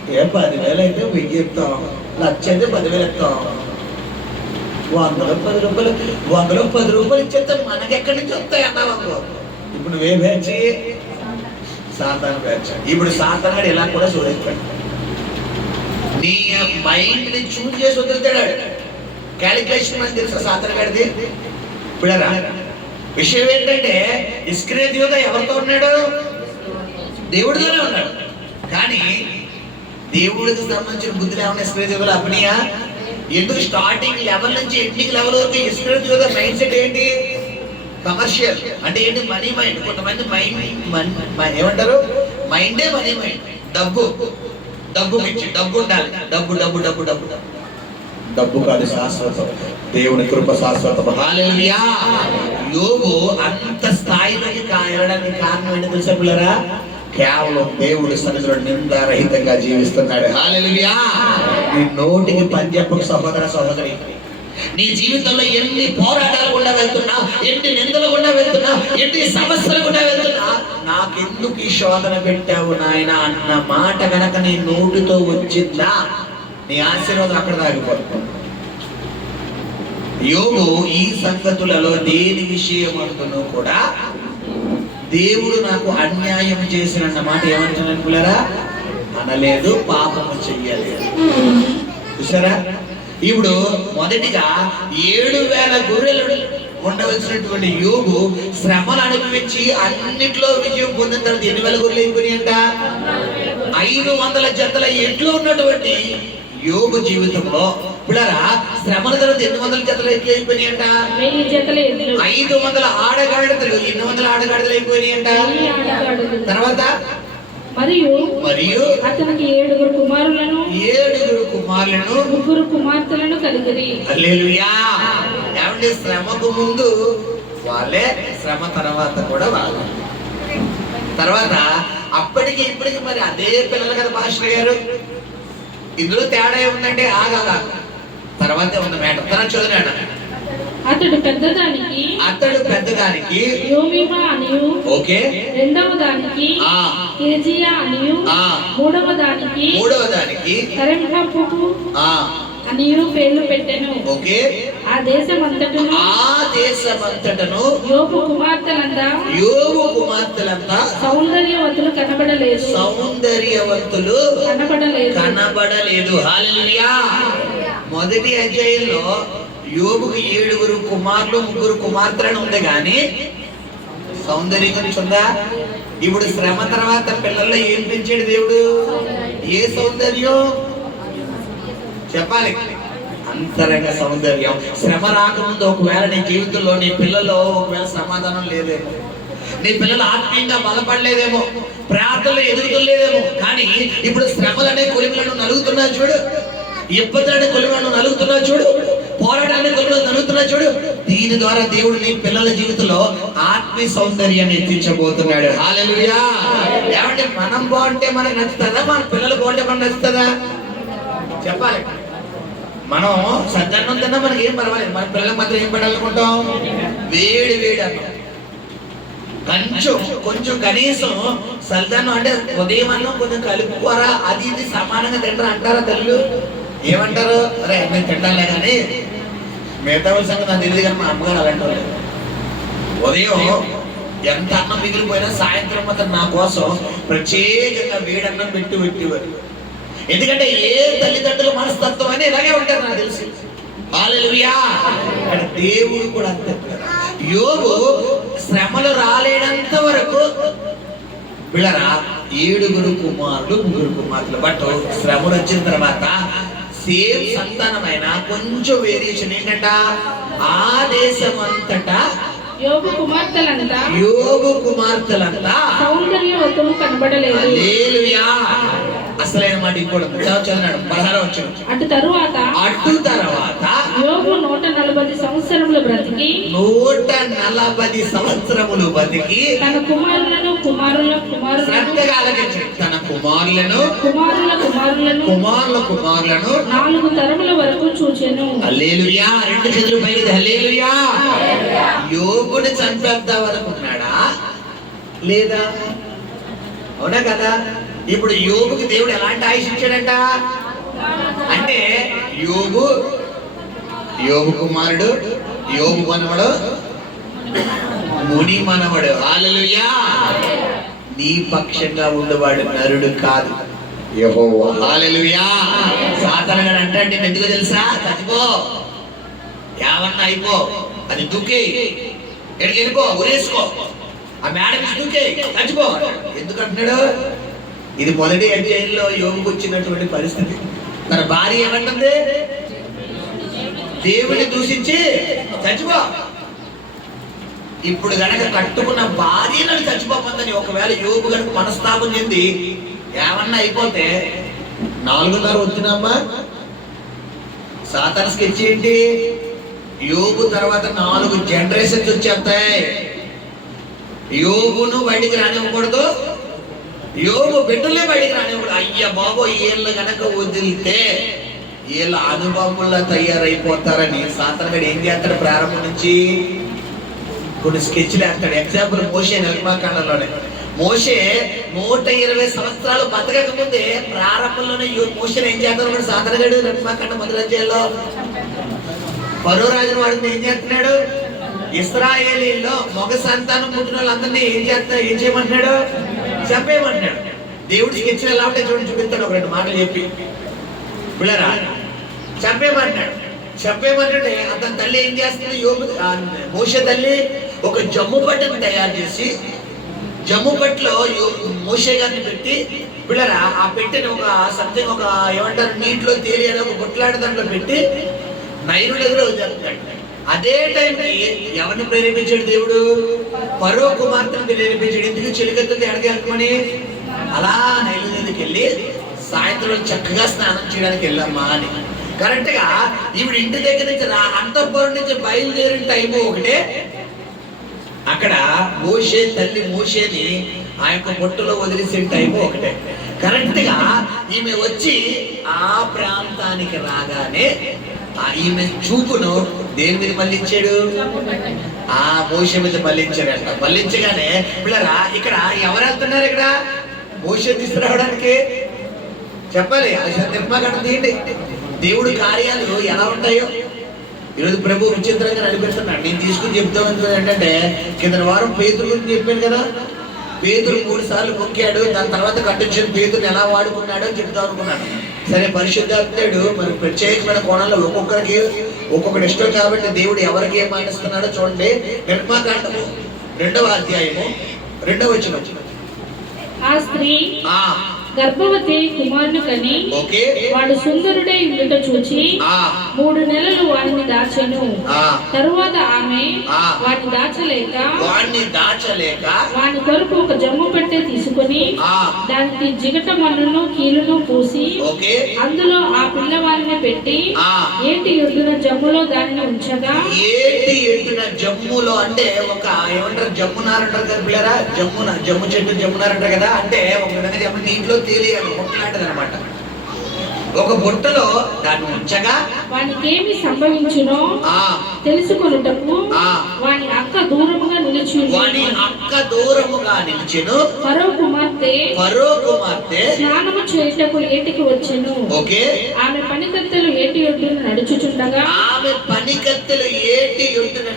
10,000 అయితే 1000 చెప్తాం, లక్ష అయితే 10,000 ఇస్తాం. 100 రూపాయలు ఇచ్చేస్తే మనకెక్కడి నుంచి వస్తాయి అన్నావు. ఇప్పుడు నువ్వే బ్యాచ్? సాతాను బ్యాచ్. ఇప్పుడు సాతాను గారు ఇలా కూడా చూడేస్తాడు. నీ మైండ్ ని చూజ్ చేసి వదులుతాడు. క్యాలిక్యులేషన్ అని తెలుసా సాతాను గారిది? ఇప్పుడరా విషయం ఏంటంటే ఇస్కరియోతు యూదా ఎవరితో ఉన్నాడు? దేవుడితోనే ఉన్నాడు. కానీ దేవుడికి సంబంధించిన బుద్ధులు ఏమన్నా ఇస్కరియోతు యూదాలో అప్పనియా? ఎందుకు స్టార్టింగ్ లెవెల్ నుంచి ఎండింగ్ లెవెల్ వరకు ఇస్కరియోతు యూదా మైండ్ సెట్ ఏంటి? కమర్షియల్. అంటే ఏంటి? Money mind. కొంతమంది మైండ్ ఏమంటారు? మైండే మనీ మైండ్. డబ్బు పిచ్చి. డబ్బు ఉండాలి. డబ్బు కాదు శాశ్వతం. దేవుని కృప శాశ్వతం. హల్లెలూయా. యోబు అంత స్థాయిలోకి వెళ్ళడానికి కారణం ఏంటి తెలుసా పిల్లరా? కేవలం దేవుడి సన్నిధిలో నిందారహితంగా జీవిస్తున్నాడు. హల్లెలూయా. నీ నోటికి పని చెప్పకు సహోదరి. నీ జీవితంలో ఎన్ని పోరాటాలు గుండా వెళ్తున్నా, ఎన్ని నిందలు గుండా వెళ్తున్నా, ఎన్ని సమస్యలు గుండా వెళ్తున్నా, నాకెందుకు ఈ శోధన పెట్టావు నాయన అన్న మాట కనుక నీ నోటితో వచ్చిందా, నీ ఆశీర్వాదం అక్కడ దాగిపోతుంది. యోబు ఈ సంగతులలో దేని విషయం అనుకున్నా కూడా దేవుడు నాకు అన్యాయం చేసినన్న మాట ఏమంటున్నారా అనలేదు, పాపము చెయ్యలేదు. చూసారా? ఇప్పుడు మొదటిగా 7,000 గొర్రెలు ఉండవలసినటువంటి యోబు శ్రమలు అనుభవించి అన్నిట్లో విజయం పొందిన తర్వాత 8,000 గొర్రెలు అయిపోయినాయంట. 500 జతల ఎడ్లు ఉన్నటువంటి యోబు జీవితంలో పిల్లరా శ్రమల తర్వాత 800 జతలు ఎడ్లు అయిపోయినాయంట. 500 ఆడగాడిదలు 800 ఆడగాడిదలు అయిపోయినాయంట. తర్వాత మరియు అతనికి 7 కుమారులను 3 కుమార్తెలను కలిగిరి. హల్లెలూయా. ఏమంటే శ్రమకు ముందు వాళ్ళే, శ్రమ తర్వాత కూడా వాళ్ళే. తర్వాత అప్పటికి ఇప్పటికి మరి అదే పిల్లలు కదా పాస్టర్ గారు. ఇందులో తేడా ఏముందంటే ఆగా తర్వాతే ఉంది మేడం. తన చదువునాడు. అతడు పెద్దదానికి యోమిమా అనియు, ఓకే, రెండవ దానికి కేజియా అనియు, మూడవ దానికి కరెంహపుకు అనియు పేర్లు పెట్టెను. ఓకే. ఆ దేశమంతటను యోబు కుమార్తెలంతా సౌందర్యవంతులు కనబడలేదు. హల్లెలూయా. మొదటి అధ్యాయంలో యోబుకు 7 కుమారులు 3 కుమార్తెలను ఉంది, కానీ సౌందర్యం గురించి ఉందా? ఇప్పుడు శ్రమ తర్వాత పిల్లల్లో ఏం పెంచాడు దేవుడు? ఏ సౌందర్యం చెప్పాలి? అంతరంగ సౌందర్యం. శ్రమ రాకముందు ఒకవేళ నీ జీవితంలో నీ పిల్లల్లో ఒకవేళ సమాధానం లేదేమో, నీ పిల్లలు ఆత్మీయంగా బలపడలేదేమో, ప్రార్థనలు ఎదుగుతులేదేమో, కానీ ఇప్పుడు శ్రమలనే కొలిమిలను నలుగుతున్నా చూడు, ఇబ్బందులనే కొలిమిలను నలుగుతున్నా చూడు, పోరాటాన్ని కొలిమిలను నలుగుతున్నా చూడు. దీని ద్వారా దేవుడు నీ పిల్లల జీవితంలో ఆత్మీయ సౌందర్యాన్ని ఎత్తించబోతున్నాడు. హల్లెలూయా. ఏమంటే మనం బాగుంటే మనకు నచ్చుతుందా? మన పిల్లలు బాగుంటే మనకు నచ్చుతుందా? చెప్పాలి. మనం సజ్జన్నం తిన్నా మనకి ఏం పర్వాలేదు, మన పిల్లలకు మాత్రం ఏం పెట్టాలనుకుంటాం? వేడి అన్నం. కొంచెం కనీసం సజ్జన్నం అంటే ఉదయం అన్నం కొంచెం కలుపుకోరా, అది ఇది సమానంగా తింటారా అంటారా తల్లు? ఏమంటారు? అరే నేను తింటాలే కానీ మిగతా వాళ్ళ సంగతి నాకు తెలియదు, కానీ మా అమ్మగారు అలాంటి వాళ్ళు. ఉదయం ఎంత అన్నం మిగిలిపోయినా సాయంత్రం మాత్రం నా కోసం ప్రత్యేకంగా వేడి అన్నం పెట్టేవారు. ఎందుకంటే ఏ తల్లిదండ్రుల మనస్తత్వం అని ఇలాగే ఉంటారు నాకు తెలిసి. హల్లెలూయా. దేవుడు కూడా అంతే. యోబు శ్రమలు రాలేనంత వరకు పిల్లరా 7 కుమారులు 3 కుమార్తెలు. బట్ శ్రమలు వచ్చిన తర్వాత సేమ్ సంతానమైన కొంచెం వేరియేషన్ ఏంటంట? ఆ దేశం అంతటా యోబు కుమార్తెలంతా సౌందర్యవతులు కనబడలేదు. హల్లెలూయా. అసలైన మాట ఇంకోటి చదివాడు 16 వచ్చిన. అటు తరువాత యోబు 140 సంవత్సరములు బ్రతికి 140 సంవత్సరములు బతికి తన కుమారులను తన కుమారులను 4 తరముల వరకు చూచెను. హల్లెలూయా. 2 చేతులు పైకి. హల్లెలూయా. యోబుని చంపేద్దాం అనుకున్నాడా లేదా? అవునా కదా? ఇప్పుడు యోబుకి దేవుడు ఎలాంటి ఆయుష్ ఇచ్చాడంట? అంటే యోబు కుమారుడు, యోబు మనవడు, ముని మనవడు. హల్లెలూయా. నీ పక్షంగా ఉండేవాడు నరుడు కాదు, యెహోవా. హల్లెలూయా. సాతానుగాడు అంటాడు, నేను ఎందుకు తెలుసా, చచ్చిపో, ఏమన్నా అయిపో, అది దుక్కి, ఎక్కడికి వెళ్ళిపో, ఉరేసుకో, ఆ మేడ మీద దుక్కి, చచ్చిపో. ఎందుకు అంటున్నాడు? ఇది మొదటి అధ్యాయంలో యోబుకు వచ్చినటువంటి పరిస్థితి. తన భార్య ఏమంటుంది? దేవుడిని దూషించి చచ్చిపో. ఇప్పుడు గనక కట్టుకున్న భార్య నన్ను చచ్చిపోతుందని ఒకవేళ యోబు గనక మనస్తాపం చెంది ఏమన్నా అయిపోతే 4:30 వచ్చినమ్మా. సాతాను స్కెచ్ ఏంటి? యోబు తర్వాత 4 జనరేషన్స్ వచ్చేస్తాయి. యోబును బయటికి రానివ్వకూడదు, యోబు బిడ్డలే బయటికి రానివ్వకూడదు. అయ్య బాబో, వీళ్ళు గనక వదిలితే వీళ్ళ అనుభవంలో తయారైపోతారని సాతానుగాడు ఏం చేస్తాడు? ప్రారంభం నుంచి కొన్ని స్కెచ్లు వేస్తాడు. ఎగ్జాంపుల్ మోషే నిర్మాకాండంలోనే. మోషే 120 సంవత్సరాలు బతకక ముందే ప్రారంభంలోనే మోషేని ఏం చేస్తాడు? సాతానుగాడు నిర్మాకాండం మొదటి అధ్యాయంలో ఫరో రాజును వాడిని ఏం చేస్తున్నాడు? ఇశ్రాయేలీల్లో మగ సంతానం పుట్టిన వాళ్ళందరినీ ఏం చేయమంటున్నాడు? చంపేయమంటున్నాడు. దేవుడి స్కెచ్లు ఎలా ఉంటే చూపిస్తాడు. ఒక 2 మాటలు చెప్పి పిల్లరా, చంపేయమంటే అతని తల్లి ఏం చేస్తుంది? మోషే తల్లి ఒక జమ్ము పట్టును తయారు చేసి జమ్ము పట్టులో మోషే గారిని పెట్టి, పిల్లరా, ఆ పెట్టిన ఒక సంథింగ్ ఒక ఏమంటారు నీటిలో తేలి అని ఒక గుట్లాడి దాంట్లో పెట్టి నైలు దగ్గర వదిలేస్తాడు. అదే టైంకి ఎవరిని ప్రేరేపించాడు దేవుడు? ఫరో కుమార్తెను ప్రేరేపించాడు. ఎందుకు చెలికత్తది ఎడగెళ్ళమని? అలా నైలు దగ్గరికి వెళ్ళి సాయంత్రం చక్కగా స్నానం చేయడానికి వెళ్ళమ్మా అని. కరెక్ట్ గా ఈవిడ ఇంటి దగ్గర నుంచి అంతఃపురం నుంచి బయలుదేరిన టైము ఒకటే. అక్కడ మోషే తల్లి మోషేని ఆ యొక్క పొట్టులో వదిలేసిన టైము ఒకటే. కరెక్ట్ గా ఈమె వచ్చి ఆ ప్రాంతానికి రాగానే ఈమె చూపును దేని మీద మళ్ళించాడు? ఆ మోషే మీద మళ్ళించాడంట. మళ్ళించగానే పిల్లరా, ఇక్కడ ఎవరు వెళ్తున్నారు? ఇక్కడ మోషే తీసుకురావడానికి చెప్పాలి. నిర్మాకాండం తీయండి. దేవుడి కార్యాలు ఎలా ఉంటాయో ఈరోజు ప్రభు విచిత్రంగా నడిపిస్తున్నాడు. నేను తీసుకుని చెప్తాను ఏంటంటే, కింద వారం పేతురు గురించి చెప్పాను కదా. పేతురు 3 సార్లు మొక్కాడు. దాని తర్వాత కట్టించిన పేతురుని ఎలా వాడుకున్నాడో చెప్తాం అనుకున్నాను. సరే, పరిశుద్ధాత్ముడు మరి ప్రత్యేకమైన కోణంలో ఒక్కొక్కరికి ఒక్కొక్కటి ఇష్టం కాబట్టి దేవుడు ఎవరికి ఏం మానిస్తున్నాడో చూడండి. నిర్మాకాండము 2వ అధ్యాయము 2వ వచనం. ఆ స్త్రీ గర్భవతి కుమారుని కని వాడు సుందరుడై ఉండుట చూచి 3 నెలలు వాడిని దాచెను. తరువాత ఆమె వాడిని దాచలేక వాని కొరకు ఒక జమ్ము పెట్టె తీసుకుని దానికి జిగట మన్నును కీలును పూసి అందులో ఆ పిల్లవాడిని పెట్టి ఏటి ఎడ్డున జమ్ములో దానిని ఉంచగా, ఏటి ఎడ్డున జమ్ములో అంటే ఒక ఏమంటారు? జమ్మునారంటారు కదా పిల్లరా. జమ్ము చెట్టు జమ్మునారంటారు కదా. అంటే ఒక విధంగా చెప్పండి, నీటిలో తేలియాలి, బుట్టలాంటిది అనమాట. ఒక బుట్టలో దాన్ని ఉంచగా వానికేమి సంభవించునో తెలుసుకొనుటకు వాని అక్క దూరముగా నిలిచెను. ఫరో కుమార్తె స్నానము చేయుటకు ఏటికి వచ్చెను. ఆమె పనికత్తెలు ఏటి ఒడ్డున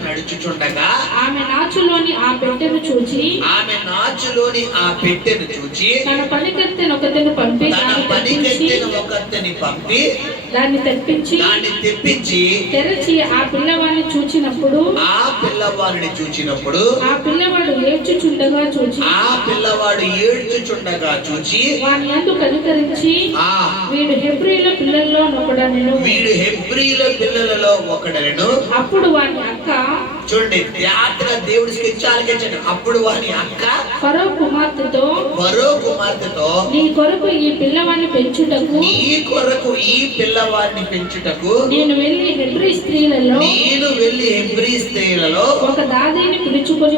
నడుచుచుండగా ఆమె నాచులోని ఆ పెట్టెను చూచి తన పనికత్తెను ఒకతెను పంపి దాన్ని తెప్పించి తెరచి ఆ పిల్లవాడిని చూచినప్పుడు ఆ పిల్లవాడు ఏడ్చుచుండగా చూచి వాని యందు కనికరించి వీడు హెబ్రీయుల పిల్లలలో ఒకడనెను. అప్పుడు వాని అక్క, చూడండి జాగ్రత్తగా దేవుడి స్కెచ్చాలికెచ్చాడు. అప్పుడు వాని అక్క ఫరో కుమార్తెతో నీ కొరకు ఈ పిల్లవాడిని పెంచుటకు నేను వెళ్ళి హెబ్రీ స్త్రీలలో ఒక దాదిని పిలుచుకొని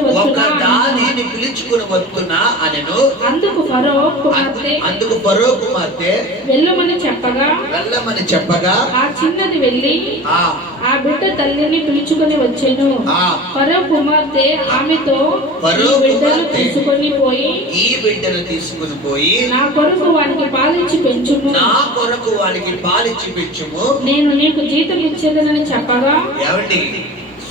వస్తున్నా అనెను. అందుకు ఫరో కుమార్తె వెళ్ళమని చెప్పగా ఆ చిన్నది వెళ్ళి ఆ బిడ్డ తల్లిని పిలుచుకొని వచ్చెను. ఫరో కుమార్తె ఆమెతో ఈ బిడ్డను తీసుకొని పోయి నా కొరకు వానికి పాలిచ్చి పెంచుము వరకు వాడికి పాలిచ్చి పెంచుము, నేను నీకు జీతం ఇచ్చేదనని చెప్పగా. ఏమండి,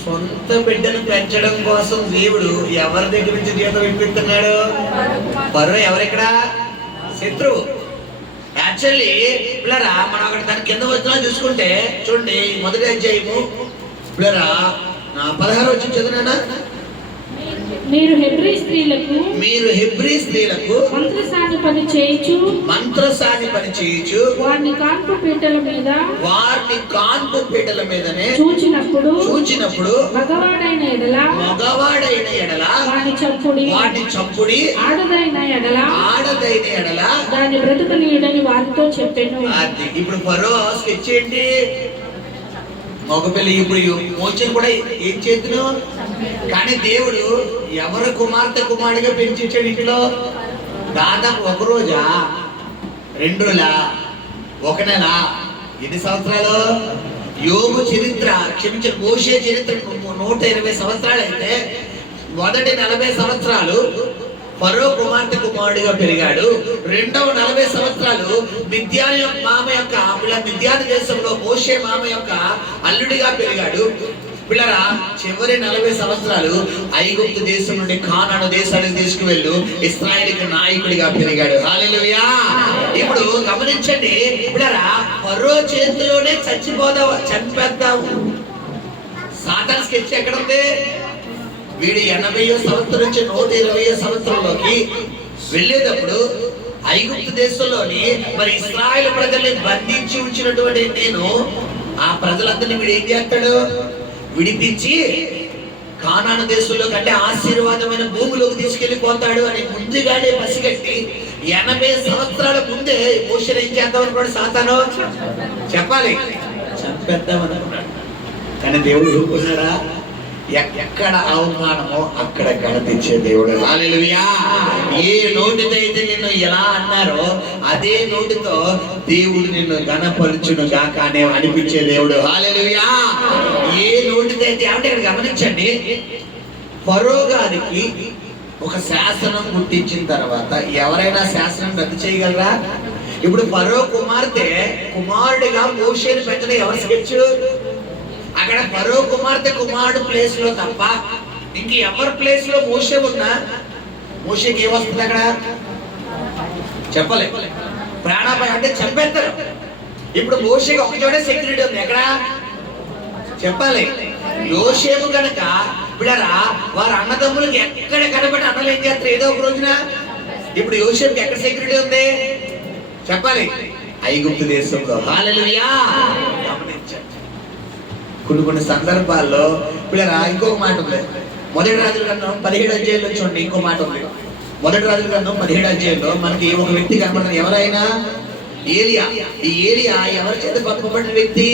సొంత బిడ్డను పెంచడం కోసం దేవుడు ఎవరి దగ్గర నుంచి జీతం ఇప్పిస్తున్నాడు? ఫరో ఎవరిక్కడ? శత్రువు. యాక్చువల్లీ పిల్లరా, మనం అక్కడ దాని కింద వచ్చినా చూసుకుంటే చూడండి, మొదటి అధ్యాయము పిల్లరా 16 వచ్చి చదివినా, మీరు హెబ్రీ స్త్రీలకు మంత్రసాని పని చేయించు వారిని కాన్పు పీటల మీదనే చూచినప్పుడు మగవాడైన ఎడల వాని చంపుడి, ఆడదైన ఎడల దాని బ్రతుకనీయుడని వారితో చెప్పాను. ఇప్పుడు ఫరో స్కెచ్ ఏంటి? మగపిల్లి ఇప్పుడు మోచను కూడా ఏం చేతును, కానీ దేవుడు ఎవరు కుమారుడిగా పెంచాడు ఇంట్లో? దాదాపు 1 రోజా, 2 రోజుల, 1 నెల, ఎన్ని సంవత్సరాలు? యోబు చరిత్ర, క్షమించిన మోషే చరిత్ర 120 సంవత్సరాలు అయితే మొదటి 40 సంవత్సరాలు ఫరో కుమారుడిగా పెరిగాడు. రెండవ 40 సంవత్సరాలు మిద్యాను దేశంలో మోషే మామ యొక్క అల్లుడిగా పెరిగాడు. పిల్లరా, చివరి 40 సంవత్సరాలు ఐగుప్తు దేశం నుండి కానాను దేశానికి తీసుకువెళ్ళు ఇశ్రాయేలుకి నాయకుడిగా పెరిగాడు. హల్లెలూయా. ఇప్పుడు గమనించండి పిల్లరా, ఫరో చేతిలోనే చంపేద్దాం. సాతాను స్కెచ్ ఎక్కడ ఉంది? వీడు 80వ సంవత్సరం నుంచి 120వ సంవత్సరంలోకి వెళ్ళేటప్పుడు ఐగుప్తు దేశంలోని మరి ఇశ్రాయేల్ ప్రజల్ని బంధించి ఉంచినటువంటి నేను ఆ ప్రజలందరినీ వీడు ఏం చేస్తాడు? విడిపించి కానాను దేశంలో కంటే ఆశీర్వాదమైన భూమిలోకి తీసుకెళ్లిపోతాడు అని ముందుగానే పసిగట్టి 80 సంవత్సరాల ముందే మోషే ఏం చేద్దాం అనుకోండి, సాతాను చెప్పాలి, చంపేద్దాం అనుకున్నాడు. కానీ దేవుడు ఊరుకున్నాడా? ఎక్కడ అవమానమో అక్కడ కనిపించే దేవుడు. హల్లెలూయా. ఏ నోటితో అయితే నిన్ను ఎలా అన్నారో అదే నోటితో దేవుడు నిన్ను ఘనపరచును గాక అనే అనిపించే దేవుడు. హల్లెలూయా. ఏ నోటితో అయితే అంటే ఇక్కడ గమనించండి, ఫరో గారికి ఒక శాసనం పుట్టించిన తర్వాత ఎవరైనా శాసనం రద్దు చేయగలరా? ఇప్పుడు ఫరో కుమారుడిగా మోషేని పెంచడం ఎవరు స్కెచ్? అక్కడ ఫరో కుమారుడు ప్లేస్ లో తప్ప ఇంక ఎవరి ప్లేస్ లో మోషే ఉన్నా మోషేకి ఏమొస్తుంది? అక్కడ చెప్పలే, ప్రాణాపాయం అంటే చంపేస్తారు. ఇప్పుడు మోషేకి ఒక చోటే సెక్యూరిటీ ఉంది. ఎక్కడ చెప్పాలి? యోసేపు కనుక బిడ్డరా వారు అన్నదమ్ములకి ఎక్కడ కనబడి అన్నలు ఏం చేస్తారు ఏదో ఒక రోజున? ఇప్పుడు యోసేపుకి ఎక్కడ సెక్యూరిటీ ఉంది? చెప్పాలి, ఐగుప్తు దేశంలో. హల్లెలూయా. కొన్ని సందర్భాల్లో పిల్లరా ఇంకొక మాట ఉంది. మొదటి రాజుల గ్రంథం 17వ అధ్యాయంలో చూడండి, ఇంకో మాట ఉంది. మొదటి రాజుల గ్రంథం 17వ అధ్యాయంలో మనకి ఒక వ్యక్తి కనబడతారు. ఎవరైనా? ఏలియా. ఈ ఏలియా ఎవరి చేత పంపబడిన వ్యక్తి?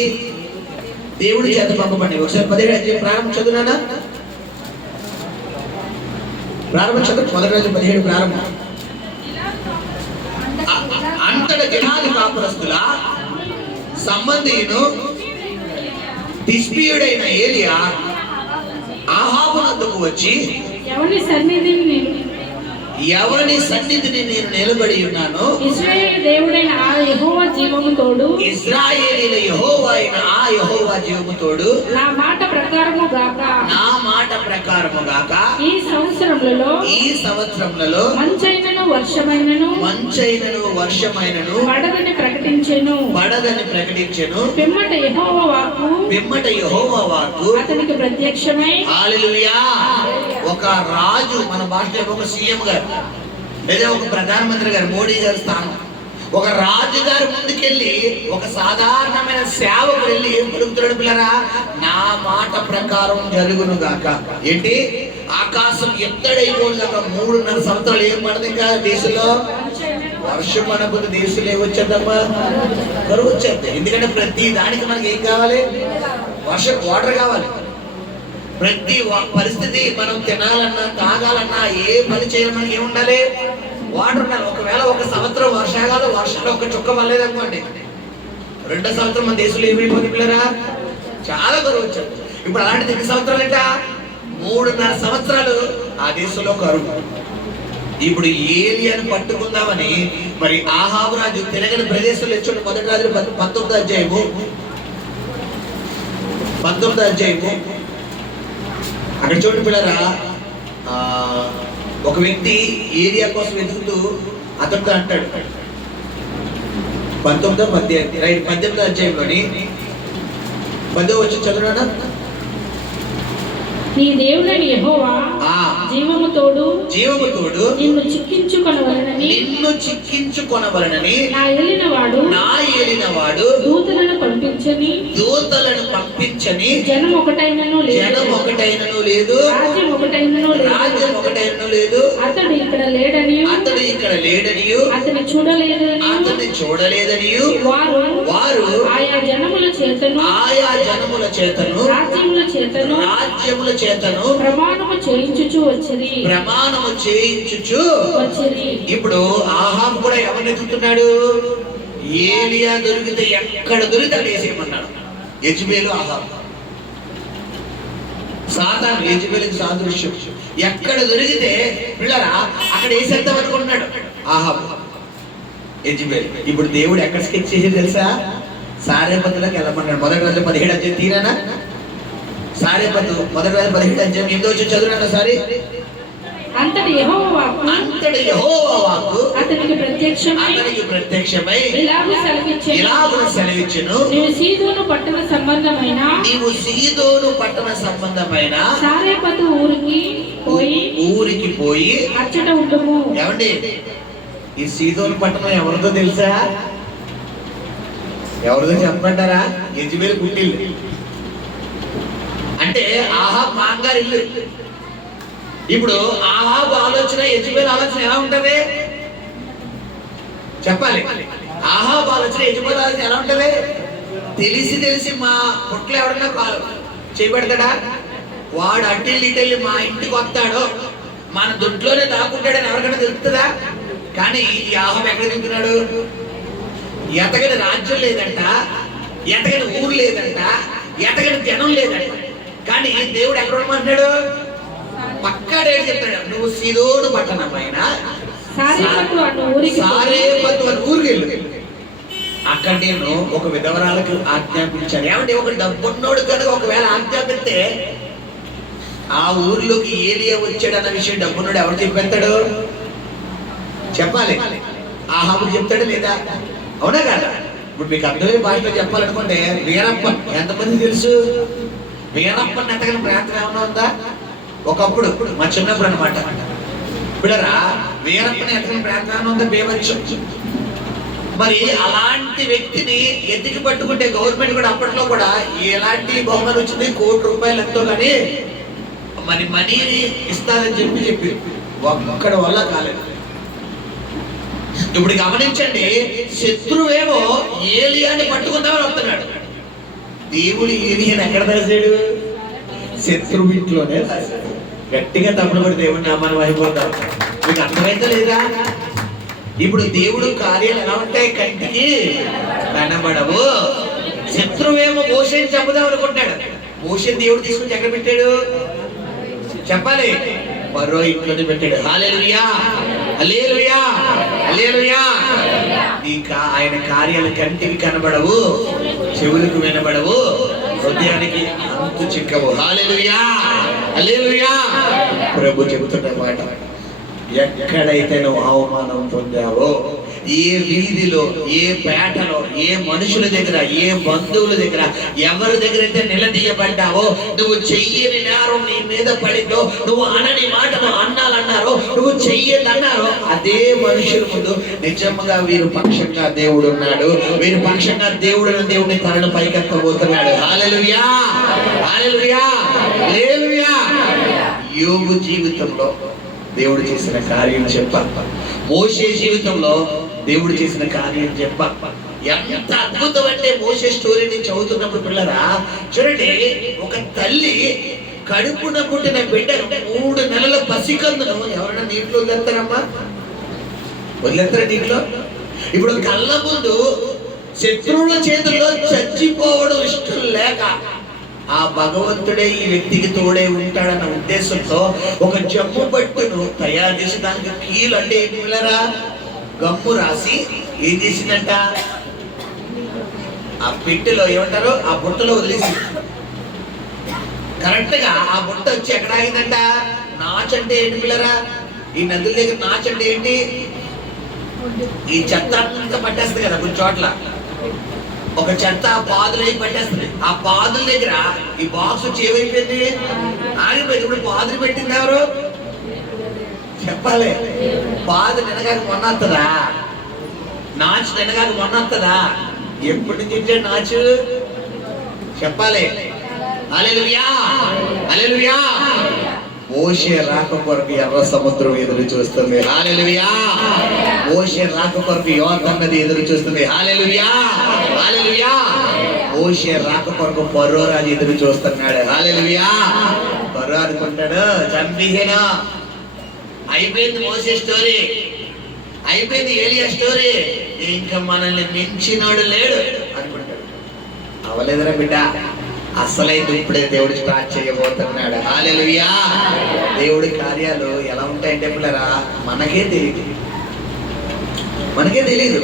దేవుడి చేత పంపబడి. ఒకసారి 17వ అధ్యాయం ప్రారంభం చదువునా? మొదటి రాజు 17 ప్రారంభం. అంతట గిలాదు కాపురస్తుల సంబంధియును తిష్బీయుడైన ఏలియా అహాబు వద్దకు వచ్చి, ఎవరి సన్నిధిని నేను నిలబడి ఉన్నాను, ఇశ్రాయేలు దేవుడైన ఆ యెహోవా జీవము తోడు, ఇశ్రాయేలీల యెహోవా అయిన ఆ యెహోవా జీవము తోడు, నా మాట ప్రకారము గాక ఈ సంవత్సరములలో మంచైనను వర్షమైనను పడదని ప్రకటించెను. పిమ్మట యెహోవా వాక్కు అతనికి ప్రత్యక్షమై. హల్లెలూయా. ఒక రాజు, మన భాషలో ఒక సీఎం గారు లేదా ఒక ప్రధానమంత్రి గారు, మోడీ గారి స్థానం, ఒక రాజు గారు ముందుకెళ్ళి ఒక సాధారణమైన సేవకు వెళ్ళి ఏం పలుకుతున్నాడు పిల్లరా? నా మాట ప్రకారం జరుగును గాక. ఏంటి? ఆకాశం ఎత్తడైపోను గాక. 3.5 సంవత్సరాలు ఏం పడదు ఇంకా దేశంలో వర్షం పడకపోతే దేశంలో ఏమొచ్చేద్దమ్మా? కరువు వచ్చేద్ది. ఎందుకంటే ప్రతి దానికి మనకి ఏం కావాలి? వాటర్ కావాలి. ప్రతి పరిస్థితి మనం తినాలన్నా తాగాలన్నా ఏ పని చేయాలన్నా ఏముండాలి? వాటర్ ఉండాలి. ఒకవేళ ఒక సంవత్సరం వర్షాలు ఒక్క చుక్క పడలేదనుకోండి, 2వ సంవత్సరం మన దేశంలో ఏమైపోతుంది పిల్లరా? చాలా కరువు వచ్చారు. ఇప్పుడు అలాంటిది ఎన్ని సంవత్సరాలు? 3.5 సంవత్సరాలు ఆ దేశంలో కరువు. ఇప్పుడు ఏలియాను పట్టుకుందామని మరి ఆహాబు రాజు తిరగని ప్రదేశంలో ఇచ్చాడు. మొదటి రాజు 19వ అధ్యాయము అక్కడ చూడండి పిల్లరా, ఒక వ్యక్తి ఏరియా కోసం వెతుకుతూ అతనితో అంటాడు. 18వ అధ్యాయంలోని 10వ వచ్చి చదువునా. నీ దేవుడైన యెహోవా జీవము తోడు నిన్ను చిక్కించుకొనవలెనని నా ఏలినవాడు దూతలను పంపించని జనం ఒకటైనను లేదు, రాజ్యం ఒకటైనను లేదు. అతడు ఇక్కడ లేడనియు అతని చూడలేదని వారు ఆయా జనముల చేతను రాజ్యముల చేతను ప్రమాణము చేయించుచు వచ్చిరి. ఇప్పుడు ఆహాబు కూడా ఎవరిని ఎత్తుతున్నాడు? ఏలియా దొరికితే ఎక్కడ దొరికితే అక్కడ వేసేయమన్నాడు. యెజబెలు ఆహాబు, సాతాను యెజబెలుకి సాదృశ్యం. ఎక్కడ దొరికితే పిల్లరా అక్కడ వేసేద్దాం అనుకుంటున్నాడు ఆహాబు, యెజబెలు. ఇప్పుడు దేవుడు ఎక్కడ స్కెచ్ చేసి తెలుసా? సారేపతులకు వెళ్ళమన్నాడు. మొదటి రోజు 17 అధ్యాయం తీరానా? సారేపతు మొదటి రోజు 17 అధ్యాయం 8వ వచ్చి చదువునా సారి. అంతటి యెహోవా వాక్కు అతనికి ప్రత్యక్షమై ఇలాగు సెలవిచ్చెను, నీవు సీదోను పట్టణ సంబంధమైన సారేపతు ఊరికి పోయి అచ్చట ఉండుము. ఏమండి, ఈ సీదోను పట్టణం ఎవరిదో తెలుసా? ఎవరిదో చెప్పమంటారా? యెజబెలు పుట్టిల్లు. అంటే ఆహాబు మాంగారు ఇల్లు. ఇప్పుడు ఆహాబు ఆలోచన యెజబెలు ఆలోచన ఎలా ఉంటది చెప్పాలి? ఆహాబు ఆలోచన యెజబెలు ఆలోచన ఎలా ఉంటది? తెలిసి మా పుట్లో ఎవడన్నా చేయబెడతాడా? వాడు అట్టెళ్ళి మా ఇంటికి వస్తాడో మన దొడ్లోనే దాక్కుంటాడని ఎవరికైనా తెలుస్తుందా? కానీ ఈ ఆహాబు ఎక్కడ తింటున్నాడు? ఎతగని రాజ్యం లేదంట, ఎతగని ఊరు లేదంట, ఎతగని జనం లేదంట. కానీ దేవుడు ఎక్కడ ఉండమంటాడు? పక్కాడు ఏడు చెప్తాడు, నువ్వు సీదోను పట్టణమైన సారేపతు అని ఊరికి వెళ్ళు. అక్కడ నేను ఒక విధవరాలకు ఆజ్ఞాపించాను. ఏమంటే ఒక డబ్బున్నోడు కనుక ఒకవేళ ఆజ్ఞాపిస్తే ఆ ఊర్లోకి ఏలియా వచ్చాడన్న విషయం డబ్బున్నోడు ఎవరు చెప్పేస్తాడు? చెప్పాలి. ఆహాబు చెప్తాడు లేదా? అవునా కదా? ఇప్పుడు మీకు అర్థమయ్యే భాషలో చెప్పాలనుకుంటే వీరప్పన్ ఎంతమంది తెలుసు? వీరప్పన్ ఎంతకన్నా ప్రాంతం ఏమన్నా ఉందా? ఒకప్పుడు మా చిన్నప్పుడు అనమాట పిల్లరా, వీరప్పన్ ఎంతకన్నా ప్రాంతం ఏమన్నా ఉందా? బేవచ్చు. మరి అలాంటి వ్యక్తిని ఎత్తికి పట్టుకుంటే గవర్నమెంట్ కూడా అప్పట్లో కూడా ఎలాంటి బహుమతి వచ్చింది? ₹1,00,00,000 ఎంతో. కానీ మరి మనీని ఇస్తారని చెప్పి ఒక్కడ వల్ల కాలేదు. ఇప్పుడు గమనించండి, శత్రువేమో ఏలియాని పట్టుకుందామని వస్తున్నాడు. దేవుడు ఏలియాని ఎక్కడ రాశాడు? శత్రువు ఇంట్లోనే రాశాడు. గట్టిగా తప్పుడు కూడా దేవుడిని నామాన్ని అయిపోతాం. మీకు అర్థమైతే లేదా? ఇప్పుడు దేవుడు కార్యాలు ఎలా ఉంటాయి? కంటికి కనబడవు. శత్రువేమో మోషేని చంపుదాం అనుకుంటాడు. మోషేని దేవుడు తీసుకుని ఎక్కడ పెట్టాడు చెప్పాలి? ఫరో ఇంట్లోనే పెట్టాడు. హల్లెలూయా, హల్లెలూయా, హల్లెలూయా. ఆయన కార్యాలు కంటికి కనబడవు, చెవులకు వినబడవు, హృదయానికి అంతు చిక్కవు. హల్లెలూయా, హల్లెలూయా. ప్రభు చెబుతున్న మాట, ఎక్కడైతే నువ్వు అవమానం పొందావో, ఏ వీధిలో, ఏ పేటలో, ఏ మనుషుల దగ్గర, ఏ బంధువుల దగ్గర, ఎవరి దగ్గర అయితే నిలదీయబడ్డావో, నువ్వు చెయ్యని నేరం నీ మీద పడిందో, నువ్వు అనని మాటను అన్నారో, నువ్వు చెయ్యదన్నారో, అదే మనుషుల ముందు నిజంగా వీరి పక్షంగా దేవుడు ఉన్నాడు. వీరి పక్షంగా దేవుడిని తనను పైకెత్తబోతున్నాడు. హల్లెలూయా, హల్లెలూయా, హల్లెలూయా. యోబు జీవితంలో దేవుడు చేసిన కార్యం చెప్ప, మోషే జీవితంలో దేవుడు చేసిన కార్యం చెప్ప. ఎంత అద్భుతం అంటే మోషే స్టోరీని చదువుతున్నప్పుడు పిల్లరా చూడండి, ఒక తల్లి కడుపున పుట్టిన బిడ్డ 3 నెలల పసికందును ఎవరైనా నీటిలో వదిలేస్తారమ్మా? వదిలేస్తారా నీటిలో? ఇప్పుడు కళ్ళ ముందు శత్రువుల చేతుల్లో చచ్చిపోవడం ఇష్టం లేక ఆ భగవంతుడే ఈ వ్యక్తికి తోడే ఉంటాడన్న ఉద్దేశంతో ఒక జమ్ము పట్టును తయారు చేసి దానికి కీలు అంటే ఏంటి పిల్లరా, గమ్ము రాసి ఏం చేసిందంట, ఆ పెట్టెలో ఏమంటారు ఆ బుట్టలో వదిలేసి కరెక్ట్ గా ఆ బుట్ట వచ్చి ఎక్కడ ఆగిందంట, నాచు అంటే ఏంటి పిల్లరా, ఈ నదుల దగ్గర నాచు అంటే ఏంటి, ఈ చెత్త అంతా పట్టేస్తుంది కదా కొన్ని చోట్ల, ఒక చెత్త పాదులు పట్టేస్తుంది, ఆ పాదుల దగ్గర ఈ బాక్స్ వచ్చి ఏమైపోయింది, ఆగిపోయింది. ఇప్పుడు పాదులు పెట్టింది ఎవరు చెప్పాలి, పాదు నినగాక మొన్నత్తదా, నాచు నినగాక మొన్నత్తదా, ఎప్పటి నుంచి ఇచ్చాడు నాచు చెప్పాలి. హల్లెలూయా హల్లెలూయా. మోషే రాక కొరకు ఎర్ర సముద్రం ఎదురు చూస్తుంది. హల్లెలూయా. మోషే రాక కొరకు యోర్దాను నది ఎదురు చూస్తుంది. హల్లెలూయా హల్లెలూయా. మోషే రాక కొరకు ఫరో రాజు ఎదురు చూస్తున్నాడు. హల్లెలూయా. ఫరో అనుకుంటాడు చంపేసేనా, అయిపోయింది మోషే స్టోరీ, అయిపోయింది ఏలియా స్టోరీ, ఇంకా మనల్ని మించినోడు లేడు అనుకుంటాడు. అవలేదురా బిడ్డ, అసలైతే ఇప్పుడే దేవుడు స్టార్ట్ చేయబోతున్నాడు. హల్లెలూయా. దేవుడి కార్యాలు ఎలా ఉంటాయంటే పిల్లరా మనకే తెలియదు, మనకే తెలియదు.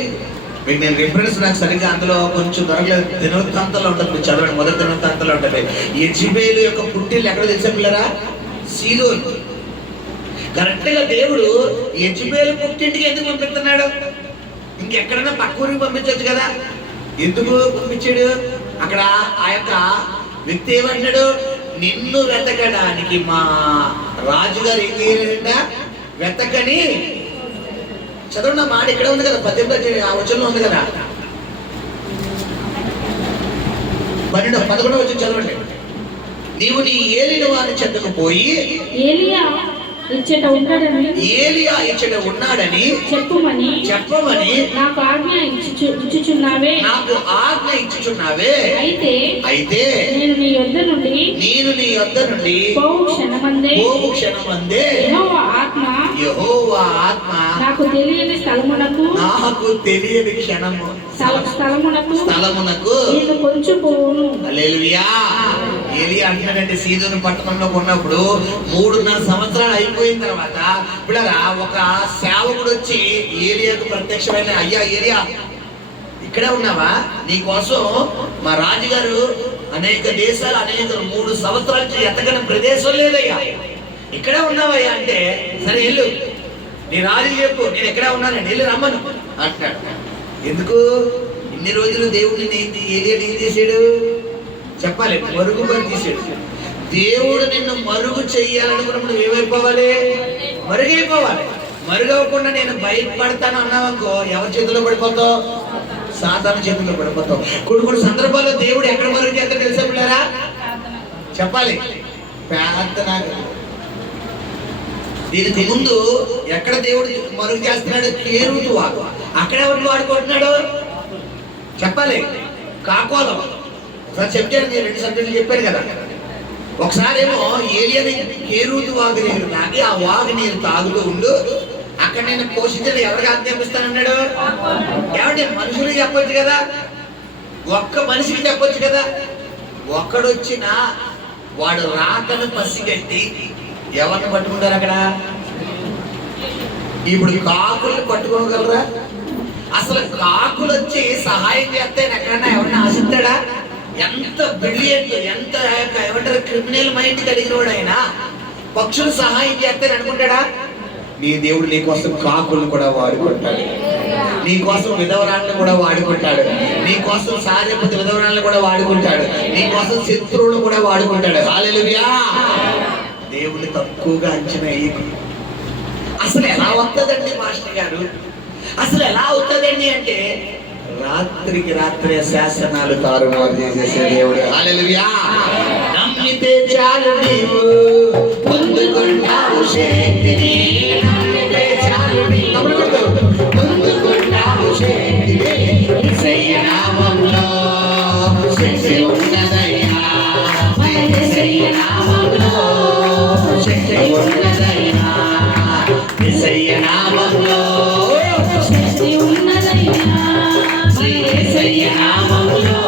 మీకు నేను రిఫరెన్స్ నాకు సరిగ్గా అందులో కొంచెం దొరకలేదు, దినవృత్తాంతంలో ఉంటుంది, చదవండి, మొదటి దినవృత్తాంతంలో ఉంటుంది. యెజబెలు యొక్క పుట్టిల్లు ఎక్కడ తెలుసా పిల్లరా, సీదోను. కరెక్ట్ గా దేవుడు యెజబెలు పుట్టింటికి ఎందుకు పంపిస్తున్నాడు, ఇంకెక్కడైనా పక్క ఊరికి పంపించవచ్చు కదా, ఎందుకు పంపించాడు, అక్కడ ఆ యొక్క వ్యక్తి ఏమంటాడు, నిన్ను వెతకడానికి మా రాజుగారు ఏం చేయలేదంట, వెతకని చదవండి మాట ఇక్కడ ఉంది కదా, 18 ఆ వచనంలో ఉంది కదా, 11వ వచనం చదవండి. నీవు నీ ఏలిన వారి చెంతకు పోయి ఏలియా ఇచ్చట ఉన్నాడని చెప్పమని నాకు ఆజ్ఞ ఇచ్చుచున్నావే. అయితే నేను నీ యొద్ద నుండి పోవు క్షణమందే యెహోవా ఆత్మ నాకు తెలియని స్థలమునకు నేను కొంచెం పోవును. హల్లెలూయా. ఏలియా అంటున్నాడంటే సీదోను పట్టణంలో ఉన్నప్పుడు 3.5 సంవత్సరాలు అయిపోయిన తర్వాత పిల్లరా ఒక సేవకుడు వచ్చి ఏలియాకు ప్రత్యక్షమైన, అయ్యా ఏలియా ఇక్కడే ఉన్నావా, నీ కోసం మా రాజుగారు అనేక దేశాలు 3 సంవత్సరాల నుంచి ఎత్తగని ప్రదేశం లేదయ్యా, ఇక్కడే ఉన్నావయ్యా అంటే, సరే వెళ్ళు నీ రాజు చెప్పు నేను ఎక్కడే ఉన్నానండి వెళ్ళి రమ్మను అంటున్నాడు. ఎందుకు ఇన్ని రోజులు దేవుడిని ఏలియాని ఏం చేశాడు చెప్పాలి, మరుగుపని తీసాడు. దేవుడు నిన్ను మరుగు చెయ్యాలనుకున్నప్పుడు ఏమైపోవాలి, మరుగైపోవాలి. మరుగవ్వకుండా నేను బయటపడతాను అన్నావనుకో ఎవరి చేతిలో పడిపోతావు, సాతాను చేతిలో పడిపోతావు. కొన్ని సందర్భాల్లో దేవుడు ఎక్కడ మరుగు చేస్తాడో తెలుసా పిల్లరా చెప్పాలి, ప్రార్థన. దీనికి ముందు ఎక్కడ దేవుడు మరుగు చేస్తున్నాడు, కేరుతు వాడు, అక్కడ ఎవరు వాడుకుంటున్నాడు చెప్పాలి, కాకోలం. ఒకసారి చెప్తాను, నేను 2 సబ్జెక్టులు చెప్పాను కదా. ఒకసారి ఏమో ఏలియాని కేరూతు వాగు నీరు తాగి ఆ వాగు నీరు తాగుతూ ఉండు, అక్కడ నేను పోషించడం ఎవరికి ఆజ్ఞాపిస్తానన్నాడు, ఏమంటే మనుషులకు చెప్పొచ్చు కదా, ఒక్క మనిషికి చెప్పొచ్చు కదా. ఒక్కడొచ్చిన వాడు రాకను పసిగట్టి ఎవరిని పట్టుకుంటారు అక్కడ, ఇప్పుడు కాకుల్ని పట్టుకోగలరా, అసలు కాకులు వచ్చి సహాయం చేస్తే ఎక్కడన్నా ఎవరిని ఆశిస్తాడా, ఎంత బ్రిలియంట్, ఎంత ఏమంటారు క్రిమినల్ మైండ్ కలిగిన వాడైనా పక్షులు సహాయం చేస్తాను అనుకుంటాడా. నీ దేవుడు నీ కోసం కాకులను కూడా వాడుకుంటాడు, నీ కోసం విధవరాలను కూడా వాడుకుంటాడు, నీ కోసం సార్యపతి విధవరాలను కూడా వాడుకుంటాడు, నీ కోసం శత్రువులను కూడా వాడుకుంటాడు. హల్లెలూయా. దేవుని తక్కువగా అంచనా వేయకు. అసలు ఎలా వస్తుందండి మాస్టర్ గారు, అసలు ఎలా అవుతుందండి అంటే రాత్రికి రాత్రే శాసనాలు తారుమారు చేసేసే దేవుడు. హల్లెలూయా. నమ్మితే చాలు నీవు పొందుకుంటావు శక్తిని, నమ్మితే చాలు నీవు పొందుకుంటావు శక్తిని, యేసయ్య నామములో శక్తి ఉన్నదయ్యా, యేసయ్య నామములో శక్తి ఉన్నదయ్యా, యేసయ్య నామములో శక్తి ఉన్నదయ్యా, యేసయ్య నామములో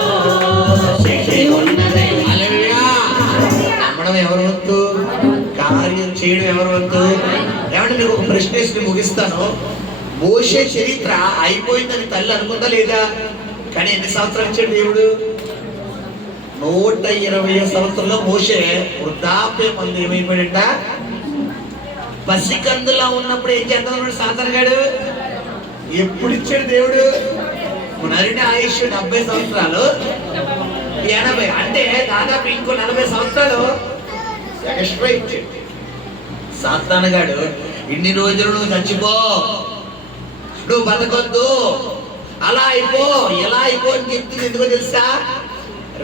శక్తి ఉన్నదయ్యా. హల్లెలూయా. చేయడం ఎవరి వంతు? ఏమంటే మీకు ఒక ప్రశ్న వేసి ముగిస్తాను. మోషే చరిత్ర అయిపోయిందని తల్లి అనుకుందా లేదా? కానీ ఎన్ని సంవత్సరాలు ఇచ్చాడు దేవుడు? 120 సంవత్సరంలో మోషే వృద్ధాప్య మంది ఏమైపోయాడంట? పసికందులా ఉన్నప్పుడు ఏం చేద్దామన్నాడు సాతానుగాడు? ఎప్పుడు ఇచ్చాడు దేవుడు? నరుని ఆయుష్ 70 సంవత్సరాలు, 80 అంటే దాదాపు ఇంకో 40 సంవత్సరాలు ఎక్స్ట్రా ఇచ్చాడు. సాతానుగాడు ఇన్ని రోజులు నువ్వు చచ్చిపో, నువ్వు బతకొద్దు, అలా అయిపో, ఎలా అయిపో అని చెప్తుంది. ఎందుకో తెలుసా?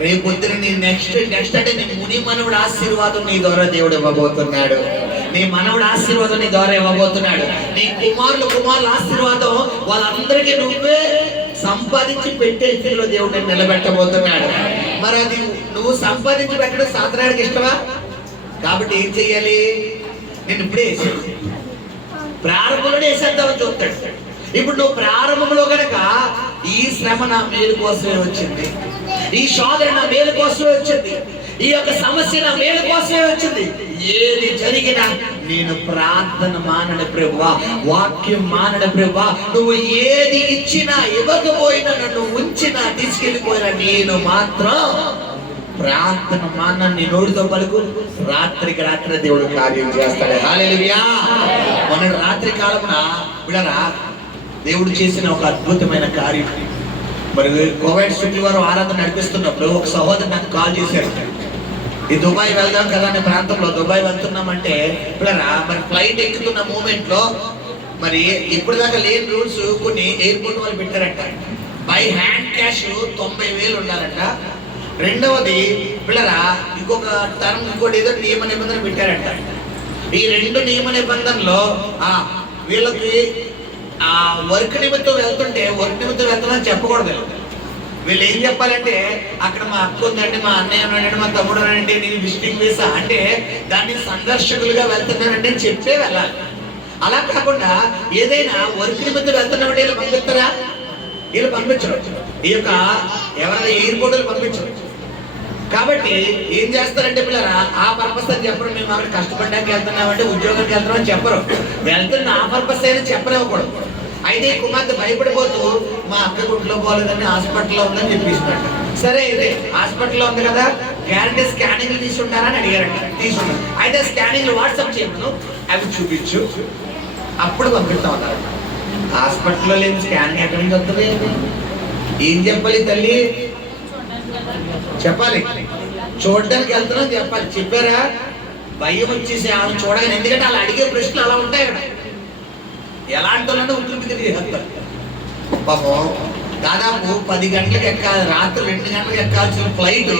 రేపొద్దున నీ నెక్స్ట్ అంటే నీ ముని మనవుడు ఆశీర్వాదం నీ ద్వారా దేవుడు ఇవ్వబోతున్నాడు. నీ మనవుడు ఆశీర్వాదం నీ ద్వారా ఇవ్వబోతున్నాడు. నీ కుమారుల ఆశీర్వాదం వాళ్ళందరికీ నువ్వే సంపాదించి పెట్టే స్థితిలో దేవుడు నిలబెట్టబోతున్నాడు. మరి అది నువ్వు సంపాదించి పెట్టడం సాతానుడికి ఇష్టమా? కాబట్టి ఏం చెయ్యాలి? నేను ఇప్పుడే ప్రారంభంలోనే వేసేద్దామని చూస్తాడు. ఇప్పుడు నువ్వు ప్రారంభంలో కనుక ఈ శ్రమ నా మేలు కోసమే వచ్చింది, ఈ శోధన నా మేలు కోసమే వచ్చింది, ఈ యొక్క సమస్య నా మేలు కోసమే వచ్చింది, ఏది జరిగినా నేను ప్రార్థన మానని ప్రభువా, వాక్యం మానని ప్రభువా, నువ్వు ఏది ఇచ్చినా ఇవ్వకపోయినా, నన్ను ఉంచినా తీసుకెళ్ళిపోయినా, నేను మాత్రం ప్రార్థన మానని నోటితో పలుకు. రాత్రికి రాత్రి దేవుడు కార్యం చేస్తాడు. హల్లెలూయా. మొన్న రాత్రి కాలమున విడరా దేవుడు చేసిన ఒక అద్భుతమైన కార్యం. మరి కోవిడ్ శుక్రవారం ఆరాధన నడిపిస్తున్నప్పుడు ఒక సహోదరు నాకు కాల్ చేశాడు. ఈ దుబాయ్ వెళ్దాం కదా అనే ప్రాంతంలో దుబాయ్ వెళ్తున్నామంటే పిల్లరా మరి ఫ్లైట్ ఎక్కుతున్న మూమెంట్ లో మరి ఇప్పుడు దాకా లేని రూల్స్ కొన్ని ఎయిర్పోర్ట్ వాళ్ళు పెట్టారంట. బై హ్యాండ్ క్యాష్ 90,000 ఉండాలంట. రెండవది పిల్లరా ఇంకోటి ఏదో నియమ నిబంధన పెట్టారంట. ఈ 2 నియమ నిబంధనలో వీళ్ళకి వర్క్ నిమిత్తం వెళ్తామని చెప్పకూడదు. వీళ్ళు ఏం చెప్పాలంటే అక్కడ మా అక్క ఉందండి, మా అన్నయ్య ఉన్నాడండి, మా తమ్ముడు ఉన్నాడండి, నేను విజిటింగ్ వీసా అంటే దాన్ని సందర్శకులుగా వెళ్తున్నానంటే అని చెప్పే వెళ్ళాలి. అలా కాకుండా ఏదైనా వర్క్ నిమిత్తం వెళ్తున్నామంటే వీళ్ళు పంపిస్తారా? వీళ్ళు పంపించరు. ఈ యొక్క ఎవరైనా ఎయిర్పోర్ట్లు పంపించరు. కాబట్టి ఏం చేస్తారంటే పిల్లరా ఆ పర్పస్ అని చెప్పరు. మేము అక్కడ కష్టపడడానికి వెళ్తున్నామంటే ఉద్యోగానికి వెళ్తున్నామని చెప్పరు. వెళ్తున్న ఆ పర్పస్ అయినా చెప్పనివ్వకూడదు. అయితే ఈ కుమార్తె భయపడిపోతూ మా అక్క గుంట్లో పోలేదని హాస్పిటల్లో ఉందని చెప్పేసినట్టు. సరే అయితే హాస్పిటల్లో ఉంది కదా, గ్యారంటీ స్కానింగ్లు తీసుకుంటారని అడిగారంట. తీసుకున్నాను. అయితే స్కానింగ్లు వాట్సాప్ చేయమను, అవి చూపించు, అప్పుడు పంపిస్తాం అన్నారు. హాస్పిటల్లో లేని స్కానింగ్ ఎక్కడి నుంచి వస్తుంది? ఏం చెప్పాలి తల్లి? చెప్పాలి. చూడడానికి వెళ్తున్నాం చెప్పాలి. చెప్పారా? భయం వచ్చేసి ఆమె చూడగానే, ఎందుకంటే అలా అడిగే ప్రశ్నలు అలా ఉంటాయి కదా. ఎలాంటి వాళ్ళని ఉద్యోగం చేస్తారు. పాపం దాదాపు 10 గంటలకు ఎక్కాలి, రాత్రి 2 గంటలకు ఎక్కాల్సిన ఫ్లైట్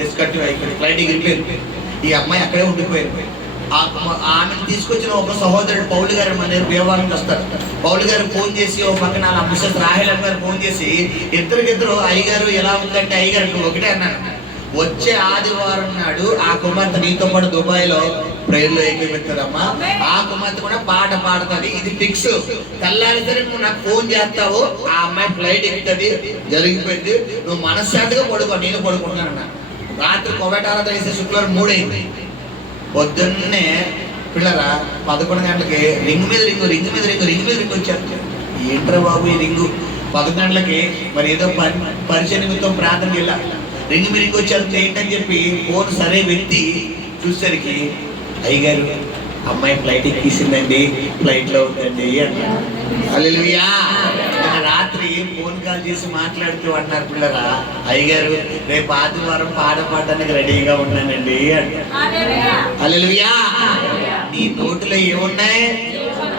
డిస్కంటిన్యూ అయిపోయింది. ఫ్లైట్ ఎగిరిపోయింది. ఈ అమ్మాయి అక్కడే ఉండిపోయింది. ఆమెను తీసుకొచ్చిన ఒక సహోదరుడు పౌలు గారు మన దగ్గర వ్యవహారానికి వస్తారు. పౌలు గారు ఫోన్ చేసి ఓ పక్కన మిస్సెస్ రాహేల్ గారు ఫోన్ చేసి ఇద్దరు అయ్యగారు ఎలా ఉందంటే, అయ్యగారు ఒకటే అన్నాడు, వచ్చే ఆదివారం నాడు ఆ కుమార్తె నీతో పాటు దుబాయ్లో ప్రేయర్లో ఏకీపెడతారమ్మా. ఆ కుమార్తె కూడా పాట పాడుతుంది, ఇది ఫిక్స్. తెల్లారిసరి నువ్వు నాకు ఫోన్ చేస్తావు, ఆ అమ్మాయి ఫ్లైట్ ఎక్కుతుంది, జరిగిపోయింది, నువ్వు మనశ్శాంతిగా పడుకో, నేను పడుకుంటున్నాను. రాత్రి కోవిడ్ ఆరాధన వేసే శుక్రవారం 3 అయింది. పొద్దున్నే పిల్లరా 11 గంటలకి రింగ్ మీద రింగు వచ్చారు. ఏంట్రా బాబు ఈ రింగు? 11 గంటలకి మరి ఏదో పరిచయ నిమిత్తం ప్రార్థనకి వెళ్ళాలి. రింగ్ మీద రింగు వచ్చారు ఏంటని చెప్పి ఫోన్ సరే వ్యక్తి చూసేసరికి అయ్యగారు అమ్మాయి ఫ్లైట్ ఎక్కిసిందండి, ఫ్లైట్లో ఉందండి అన్నారు. హల్లెలూయా. రాత్రి ఫోన్ కాల్ చేసి మాట్లాడుతూ అన్నారు పిల్లరా, అయ్యగారు రేపు ఆదివారం పాట పాడడానికి రెడీగా ఉన్నానండి అన్నారు. హల్లెలూయా. నీ నోటిలో ఏమున్నాయి?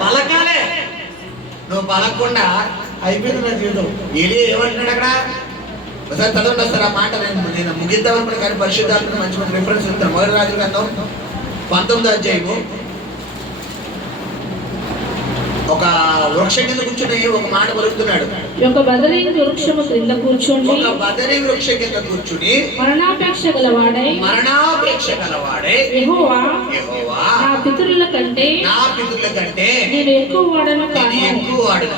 పలకాలే. నువ్వు పలకకుండా అయిపోయింది నా జీవితం. ఏమంటున్నాడు అక్కడ? ఒకసారి చదవండి వస్తారు ఆ మాట. నేను ముగిద్దామనుకున్నా కానీ పరిశుద్ధాత్మ మంచి రిఫరెన్స్ ఇస్తాను. 1 రాజుల గ్రంథం 19వ అధ్యాయము. ఒక వృక్షం కింద కూర్చుని ఒక మాట పలుకుతున్నాడు. ఒక బదరీ వృక్షము కింద కూర్చుని మరణాపేక్ష గలవాడై యెహోవా నా పితరుల కంటే నేను ఎక్కువ వాడను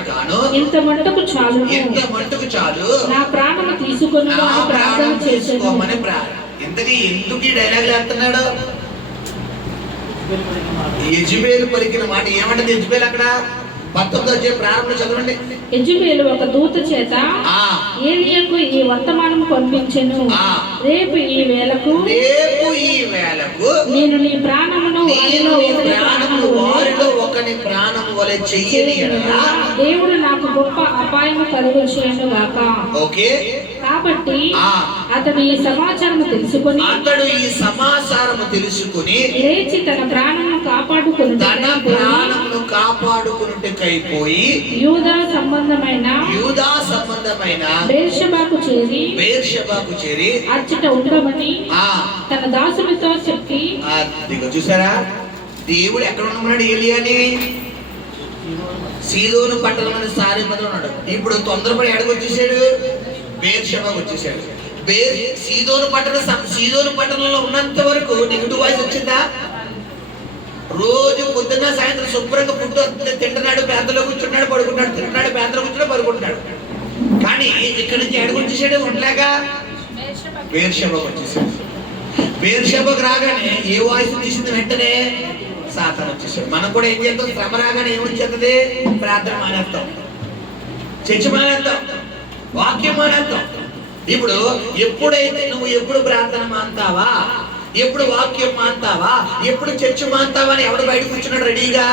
కాను, ఇంత మట్టుకు చాలు, నా ప్రాణము తీసుకొని ప్రార్థన చేసుకోమని. ఇంతకీ ఎందుకు ఈ డైలాగ్ వేస్తున్నాడు? యెజబేలు పలికిన మాట ఏమంటది యెజబేలు అక్కడ 19వ అధ్యాయం ప్రారంభంలో చదవండి. యెజబేలు ఒక దూత చేత ఏలీయాకు ఈ వర్తమానం పంపించెను. రేపు ఈ వేళకు నేను నీ ప్రాణమును వారిలో ఒకని ప్రాణం వలె చెయ్యని ఎడల దేవుడు నాకు గొప్ప అపాయము కలుగచేయును గాక. ఓకే, కాబట్టి అతడు ఈ సమాచారము తెలుసుకుని లేచి తన ప్రాణమును కాపాడుకొనుటకైపోయి యూదా సంబంధమైన బెర్షెబాకు చేరి అచ్చట ఉండమని తన దాసులతో చెప్పి. చూసారా, దేవుడు ఎక్కడ ఉండమన్నాడు ఏలియాని? సీదోను పట్టణం సారెపదలో ఉన్నాడు. ఇప్పుడు తొందరపడి ఎక్కడికి వచ్చేసాడు? బెర్షెబాకు వచ్చేసాడు. సీదోను పట్టణంలో ఉన్నంత వరకు నెగిటివ్ వాయిస్ వచ్చిందా? రోజు పొద్దున్న సాయంత్రం శుభ్రంగా పుట్టు తింటున్నాడు, ప్రాంతంలో కూర్చున్నాడు, పడుకుంటాడు, తింటున్నాడు, ప్రాంతంలో కూర్చున్నాడు, పడుకుంటాడు. కానీ ఇక్కడి నుంచి ఎక్కడికి వచ్చేసాడు? ఉండలేక బెర్షెబాకు వచ్చేసాడు. బెర్షెబాకు రాగానే ఏ వాయిస్ తీసింది? వెంటనే సాతాను వచ్చేసాడు. మనం కూడా ఏం చేస్తాం? శ్రమ రాగానే ఏమొచ్చేస్తుంది? ప్రార్థన మానేస్తాం, చర్చ మానేస్తాం, వాక్యం మానేస్తాం. ఇప్పుడు ఎప్పుడైతే నువ్వు ఎప్పుడు ప్రార్థన మాంతావా, ఎప్పుడు వాక్యం మాంతావా, ఎప్పుడు చర్చ మాంతావా అని ఎవడు బయట కూర్చున్నాడు రెడీగా?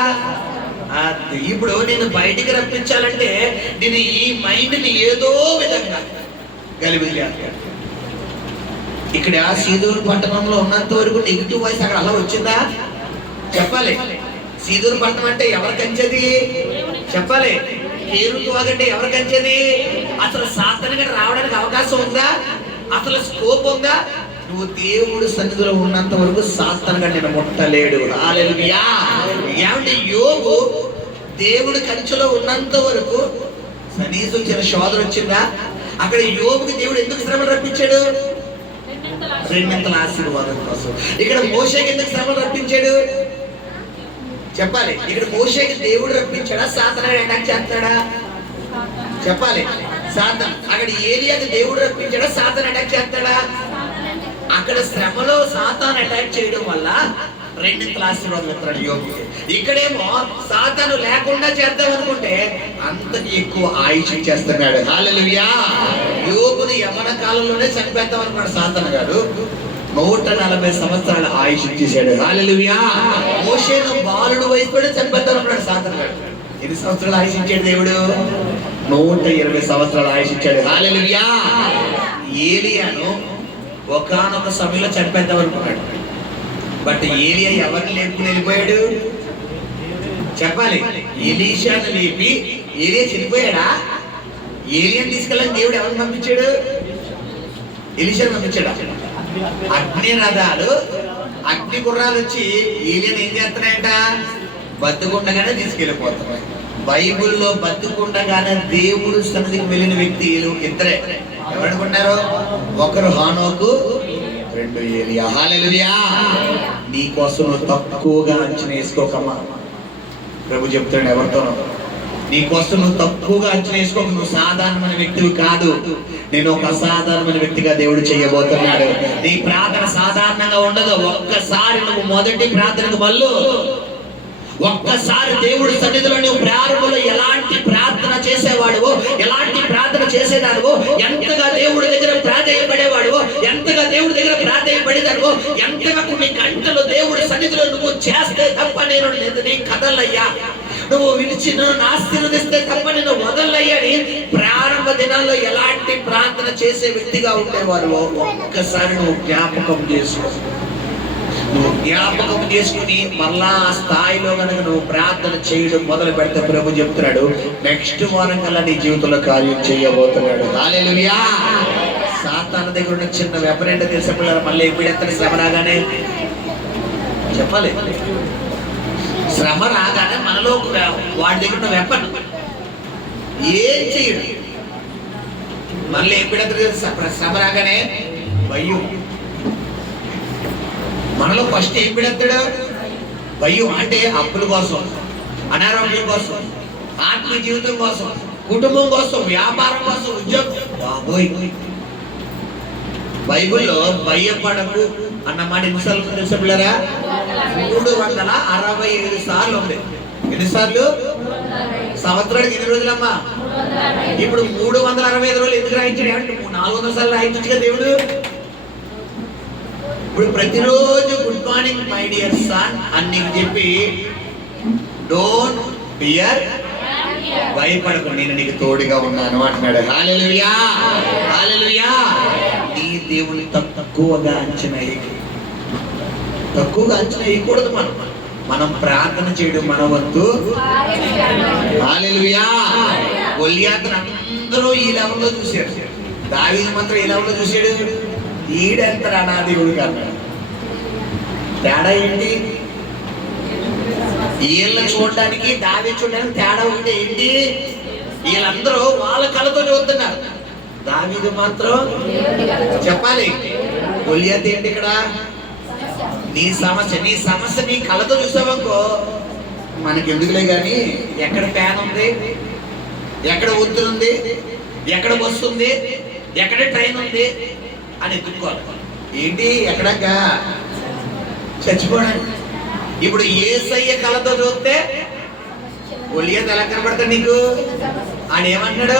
ఇప్పుడు నేను బయటికి రప్పించాలంటే నేను ఈ మైండ్ ని ఏదో విధంగా గలిబిలి. ఇక్కడ సీదోను పట్టణంలో ఉన్నంత వరకు నెగిటివ్ వాయిస్ అక్కడ అలా వచ్చిందా? చెప్పాలి. సీదోను పట్టణం అంటే ఎవరికి వచ్చేది? చెప్పాలి. కేరువాగ అంటే ఎవరికి వచ్చేది? అసలు సాతాను గడ రావడానికి అవకాశం ఉందా? అసలు స్కోప్ ఉందా? నువ్వు దేవుడు సన్నిధిలో ఉన్నంత వరకు సాతాను గడ నేను ముట్టలేడు. హల్లెలూయా. ఏమంటే యోబు దేవుడి కంచెలో ఉన్నంత వరకు కనీసం చిన్న శోధన వచ్చిందా? అక్కడ యోబుకి దేవుడు ఎందుకు శ్రమలు రప్పించాడు? రెండింతల ఆశీర్వాదం కోసం. ఇక్కడ మోషేకి ఎందుకు శ్రమలు రప్పించాడు? చెప్పాలి. ఇక్కడ మోషేకి దేవుడు రప్పించాడా? సాతాను అటాక్ చేస్తాడా? చెప్పాలి. సాతాను. అక్కడ ఏలియాకి దేవుడు రప్పించాడా? సాతాను అటాక్ చేస్తాడా? అక్కడ శ్రమలో సాతాను అటాక్ చేయడం వల్ల రెండింతల ఆశీర్వాదం ఇస్తాడు యోబుకి. ఇక్కడేమో సాతాను లేకుండా చేద్దాం అనుకుంటే అంతకి ఎక్కువ ఆయుష్ ఇచ్చేస్తున్నాడు. హల్లెలూయా. యోబుని యవన కాలంలోనే చనిపేద్దాం అనుకున్నాడు సాతాను గారు. 140 సంవత్సరాల ఆయుష్ ఇచ్చేసాడు. హల్లెలూయా. మోషేను బాలుడు వయసులోనే చనిపేద్దాం అనుకున్నాడు సాతాను గారు. ఎన్ని సంవత్సరాలు ఆయుష్ ఇచ్చాడు దేవుడు? 120 సంవత్సరాలు ఆయుష్ ఇచ్చాడు. హల్లెలూయా. ఏలియాను ఒకానొక సమయంలో చనిపేద్దాం అనుకున్నాడు. బట్ ఏలియా ఎవరిని లేపుకుని వెళ్ళిపోయాడు? చెప్పాలి. ఎలీషాను లేపి ఏలియా చనిపోయాడా? ఏలియాని తీసుకెళ్ళని దేవుడు ఎవరిని పంపించాడు? ఎలీషాను పంపించాడా? అగ్ని రథాలు, అగ్ని గుర్రాలు వచ్చి ఏలియాని ఏం చేస్తున్నాయంట? బతుకుండగానే తీసుకెళ్ళిపోతున్నాయి. బైబుల్లో బతుకుండగానే దేవుడు సన్నిధికి వెళ్ళిన వ్యక్తులు ఇద్దరే. ఎవరనుకున్నారు? ఒకరు హానోకు, రెండు ఏలియా. హల్లెలూయా. నీ కోసం నువ్వు తక్కువగా అంచనా వేసుకోకమ్మా. ప్రభు చెప్తాడు ఎవరితోనో, నీ కోసం నువ్వు తక్కువగా అంచనా వేసుకోక. నువ్వు సాధారణమైన వ్యక్తివి కాదు. నేను ఒక అసాధారణమైన వ్యక్తిగా దేవుడు చేయబోతున్నాడు. నీ ప్రార్థన సాధారణంగా ఉండదు. ఒక్కసారి నువ్వు మొదటి ప్రార్థనకు మళ్ళీ ఒక్కసారి దేవుడి సన్నిధిలో నువ్వు ప్రారంభంలో ఎలాంటి ప్రార్థన చేసేవాడువో, ఎలాంటి ప్రార్థన చేసేదానివో, ఎంతగా దేవుడి దగ్గర ప్రాధేయపడేవాడువో, ఎంతగా దేవుడి దగ్గర ప్రాధేయపడేదానివో, ఎంతగా కొన్ని గంటలు దేవుడి సన్నిధిలో నువ్వు చేస్తే తప్ప నేను నీ కదలయ్యా, నువ్వు విడిచి నన్ను ఆశీర్వదిస్తే తప్ప నేను వదలయ్యని ప్రారంభ దినాల్లో ఎలాంటి ప్రార్థన చేసే వ్యక్తిగా ఉండేవారు ఒక్కసారి నువ్వు జ్ఞాపకం చేసుకో. నువ్వు జ్ఞాపకం చేసుకుని మళ్ళా ఆ స్థాయిలో కనుక నువ్వు ప్రార్థన చేయడం మొదలు పెడితే ప్రభు చెప్తున్నాడు నెక్స్ట్ వారం కల్లా నీ జీవితంలో కార్యం చేయబోతున్నాడు. హల్లెలూయా. సాతాను దగ్గర ఉన్న చిన్న వెపన్ ఏంటో తెలిసిన పిల్లలు మళ్ళీ ఎప్పుడు ఎత్తని శ్రమ రాగానే చెప్పాలి. శ్రమ రాగానే మనలో వాడి దగ్గర ఉన్న వెపన్ ఏం చేయడు. మళ్ళీ ఎప్పుడెత్తని శ్రమ రాగానే భయం. మనలో ఫస్ట్ ఏం పెడతాడు? భయం. అంటే అప్పుల కోసం, అనారోగ్యం కోసం, ఆత్మీయ జీవితం కోసం, కుటుంబం కోసం, వ్యాపారం కోసం, ఉద్యోగం. బాబోయ్, బైబిల్లో భయపడకు అన్న మాట ఎన్నిసార్లు తెలుసా పిల్లరా? 365 సార్లు ఉంది. ఎన్నిసార్లు? సంవత్సరానికి ఎన్ని రోజులమ్మా? ఇప్పుడు 365 రోజులు ఎందుకు రాయించాడు అంటే 400 సార్లు రాయించగా దేవుడు. ఇప్పుడు ప్రతిరోజు good morning my dear son అని నీకు చెప్పి డోంట్ ఫియర్, భయపడకు, నేను నీకు తోడుగా ఉన్నాను అంటున్నాడు. హల్లెలూయా, హల్లెలూయా. నీ దేవుని తక్కువగా అంచనా వేయకూడదు. మనం ప్రార్థన చేయడం మన వంతు. హల్లెలూయా. గొల్యాతును అందరూ ఈ లెవెల్లో చూశారు, దావీదు మాత్రం ఈ లెవెల్లో చూశాడు. ఈడంతరా నా దేవుడు కన్నాడు. తేడా ఏంటి? వీళ్ళని చూడడానికి దావీదు చూడడానికి తేడా ఉంటే ఏంటి? వీళ్ళందరూ వాళ్ళ కళ్ళతో చూస్తున్నారు, దావీదు మాత్రం చెప్పాలి. గొల్యాతు ఏంటి ఇక్కడ? నీ సమస్య నీ కళ్ళతో చూసావనుకో మనకి ఎందుకులే కానీ ఎక్కడ ఫ్యాన్ ఉంది, ఎక్కడ ఒత్తిడి ఉంది, ఎక్కడ బస్సు ఉంది, ఎక్కడ ట్రైన్ ఉంది అని ఎత్తుకోవాలి. ఏంటి ఎక్కడాక చచ్చిపోవడానికి. ఇప్పుడు యేసయ్య కళ్ళతో చూస్తే గొల్యాతు ఎలా కనబడతాడు నీకు? ఆయన ఏమన్నాడు?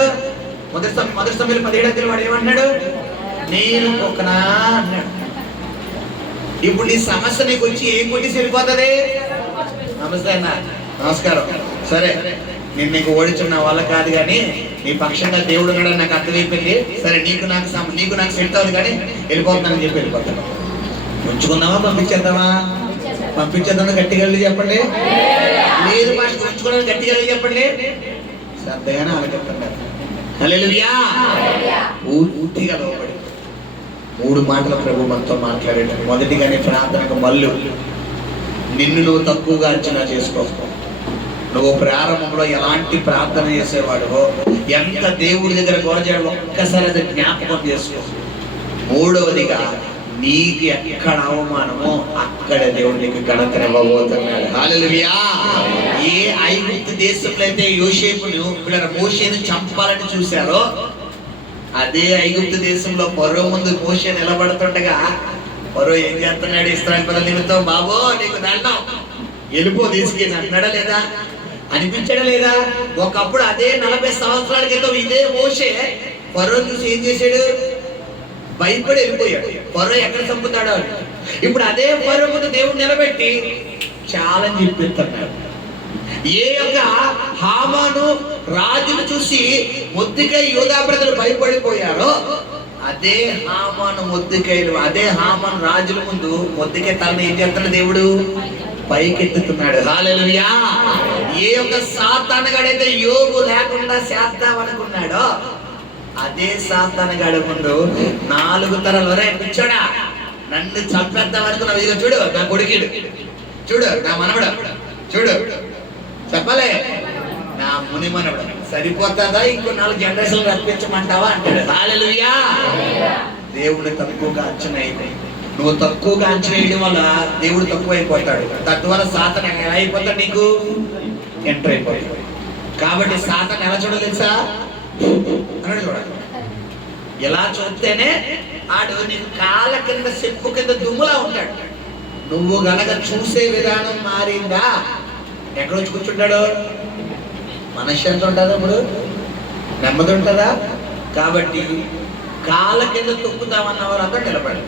మొదటి సమయంలో 17 వాడు ఏమన్నాడు? నేను ఒకనా అన్నాడు. ఇప్పుడు నీ సమస్య నీకు వచ్చి ఏం కొట్టి సరిపోతుంది? నమస్తే అన్న, నమస్కారం. సరే, నేను నీకు ఓడించిన వాళ్ళ కాదు కానీ నీ పక్షంగా దేవుడు ఉన్నాడని నాకు అర్థమైపోయింది. సరే, నీకు నాకు సెట్ అవుతుంది కానీ వెళ్ళిపోతున్నానని చెప్పి వెళ్ళిపోతాను. ఉంచుకుందామా పంపించేద్దామా? పంపించేద్దామా గట్టిగా వెళ్ళి చెప్పండి. లేదు మాట ఉంచుకోవడానికి గట్టిగా వెళ్ళి చెప్పండి. శ్రద్ధగానే ఆలోచిస్తున్నారు. హల్లెలూయా. పూర్తిగా లోబడి 3 మాటలు ప్రభు మనతో మాట్లాడాడు. మొదటిగానే ప్రార్థనకు మల్లు. నిన్ను నువ్వు తక్కువగా అంచనా చేసుకో. నువ్వు ప్రారంభంలో ఎలాంటి ప్రార్థన చేసేవాడువో, ఎంత దేవుడి దగ్గర గొడవచేయాలో ఒక్కసారి అది జ్ఞాపకం చేసుకో. 3వదిగా నీకు ఎక్కడ అవమానమో అక్కడ దేవుడు నీకు ఘనతనివ్వబోతున్నాడు. హల్లెలూయా. ఏ ఐగుప్తు దేశంలో అయితే యోసేపును మోషేను చంపాలని చూశారో, అదే ఐగుప్తు దేశంలో ఫరో ముందు మోషే నిలబడుతుండగా ఫరో ఏం చేస్తున్నాడు? ఇశ్రాయేలు ప్రజల నిమిత్తం బాబో నీకు దండం, వెళ్ళిపో తీసుకెళ్ళి అంటున్నాడా లేదా? అనిపించడా లేదా? ఒకప్పుడు అదే 40 సంవత్సరాల క్రితం ఇదే మోషే ఫరో చూసి ఏం చేశాడు? భయపడి వెళ్ళిపోయాడు. ఫరో ఎక్కడ చంపుతాడో. ఇప్పుడు అదే ఫరో ముందు దేవుడు నిలబెట్టి ఛాలెంజ్ ఇప్పిస్తున్నాడు. ఏ యొక్క హామాను రాజును చూసి మొద్దుకై యూదా ప్రజలు భయపడిపోయారో, అదే హామాను రాజుల ముందు మొద్దుకై తలని ఏం చేస్తున్నాడు? దేవుడు పైకెత్తుతున్నాడు. హల్లెలూయా. ఏ యొక్క సాతానుగాడైతే యోగు లేకుండా చేద్దాం అనుకున్నాడో, అదే సాతానుగాడి ముందు 4 తరాలు వరే కూర్చోడా, నన్ను చంపేద్దాం అనుకున్నావు. ఇదిగో చూడు నా కొడుకుడు, చూడు నా మనవడు, చూడు చెప్పలే నా ముని మనవడు, సరిపోతుందా? ఇంకో 4 జనరేషన్లు రప్పించమంటావా అంటాడు. హల్లెలూయా. దేవుడు తక్కువగా అంచనా అయిపోయి, నువ్వు తక్కువగా అంచనా వేయడం వల్ల దేవుడు తక్కువ అయిపోతాడు. తద్వారా సాతాను ఎలా అయిపోతాడు? నీకు ఎంటర్ అయిపోతాడు. కాబట్టి సాతాను ఎలా చూడాలి తెలుసా? అన్నాడు చూడాలి. ఎలా చూస్తేనే ఆడు నీకు కాళ్ళ కింద చెప్పు కింద దుమ్ములా ఉంటాడు. నువ్వు గనక చూసే విధానం మారిందా, ఎక్కడ వచ్చి కూర్చుంటాడు? మనశ్శాంతి ఉంటుందా? ఇప్పుడు నెమ్మది ఉంటుందా? కాబట్టి కాళ్ళ కింద తొక్కుతామన్న వారు అందరూ నిలబడి,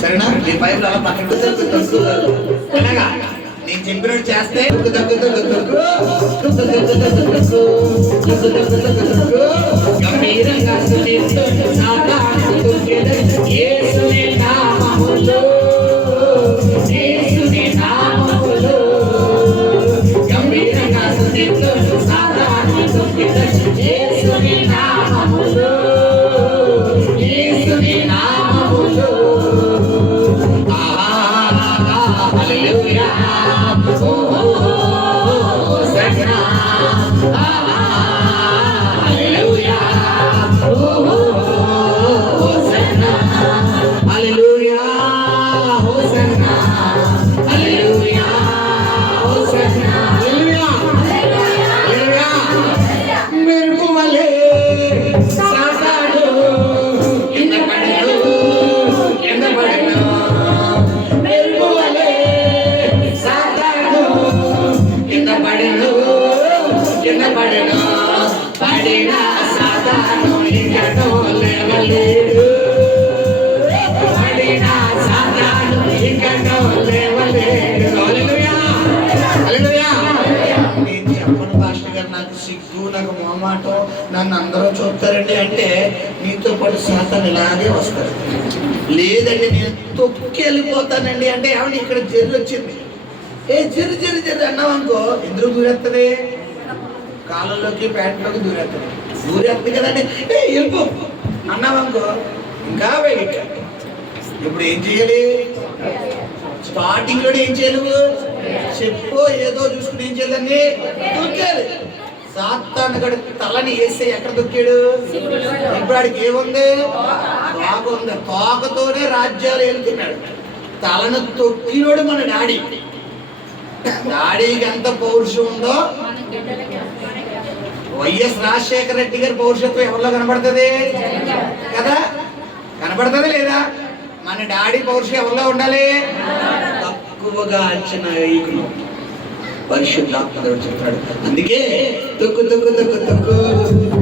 సరేనా? నీ పైపులు అలా పక్కన అనగా నేను చెప్పినట్టు చేస్తే గంభీరంగా Oh సాతాను ఇంకనో లేవలేడు. పడిన సాతాను ఇంకనో లేవలేడు. హల్లెలూయా, హల్లెలూయా. నేను చెప్పను పాస్టర్ గారు, నాకు సిగ్గు, నాకు మొహమాటం, నన్ను అందరూ చూస్తారండి అంటే నీతో పాటు సాతాను ఇలాగే వస్తారు. లేదండి నేను తొక్కి వెళ్ళిపోతానండి అంటే ఏమంటే ఇక్కడ జర్రు వచ్చింది, ఏ జర్రు జర్రు జర్రు అన్నామనుకో ఎందుకు దూరేస్తుంది? కాళ్ళలోకి ప్యాంట్లోకి దూరేస్తుంది కదండి. ఏ వెళ్ళిపో అన్నామనుకో ఇంకా వేడిక. ఇప్పుడు ఏం చేయాలి? స్టార్టింగ్ లో ఏం చేయలేవు, చెప్పు ఏదో చూసుకుని ఏం చేయాలండి, దొక్కాలి. సాతాను గడు తలని వేస్తే ఎక్కడ దొక్కాడు? ఇప్పుడు ఆడికి ఏముంది? తోక ఉంది. తోకతోనే రాజ్యాలు వెళ్తున్నాడు. తలను తొక్కినోడు మన డాడీ. డాడీకి ఎంత పౌరుషం ఉందో వైఎస్ రాజశేఖర రెడ్డి గారి పౌరుషత్వం ఎవరిలో కనబడుతుంది కదా? కనబడుతుంది లేదా? మన డాడీ పౌరుషం ఎవరిలో ఉండాలి? తక్కువగా అంచనా వేయకును పరిశుద్ధాత్మ చెప్తాడు. అందుకే తొక్కు తొక్కు తొక్కు తొక్కు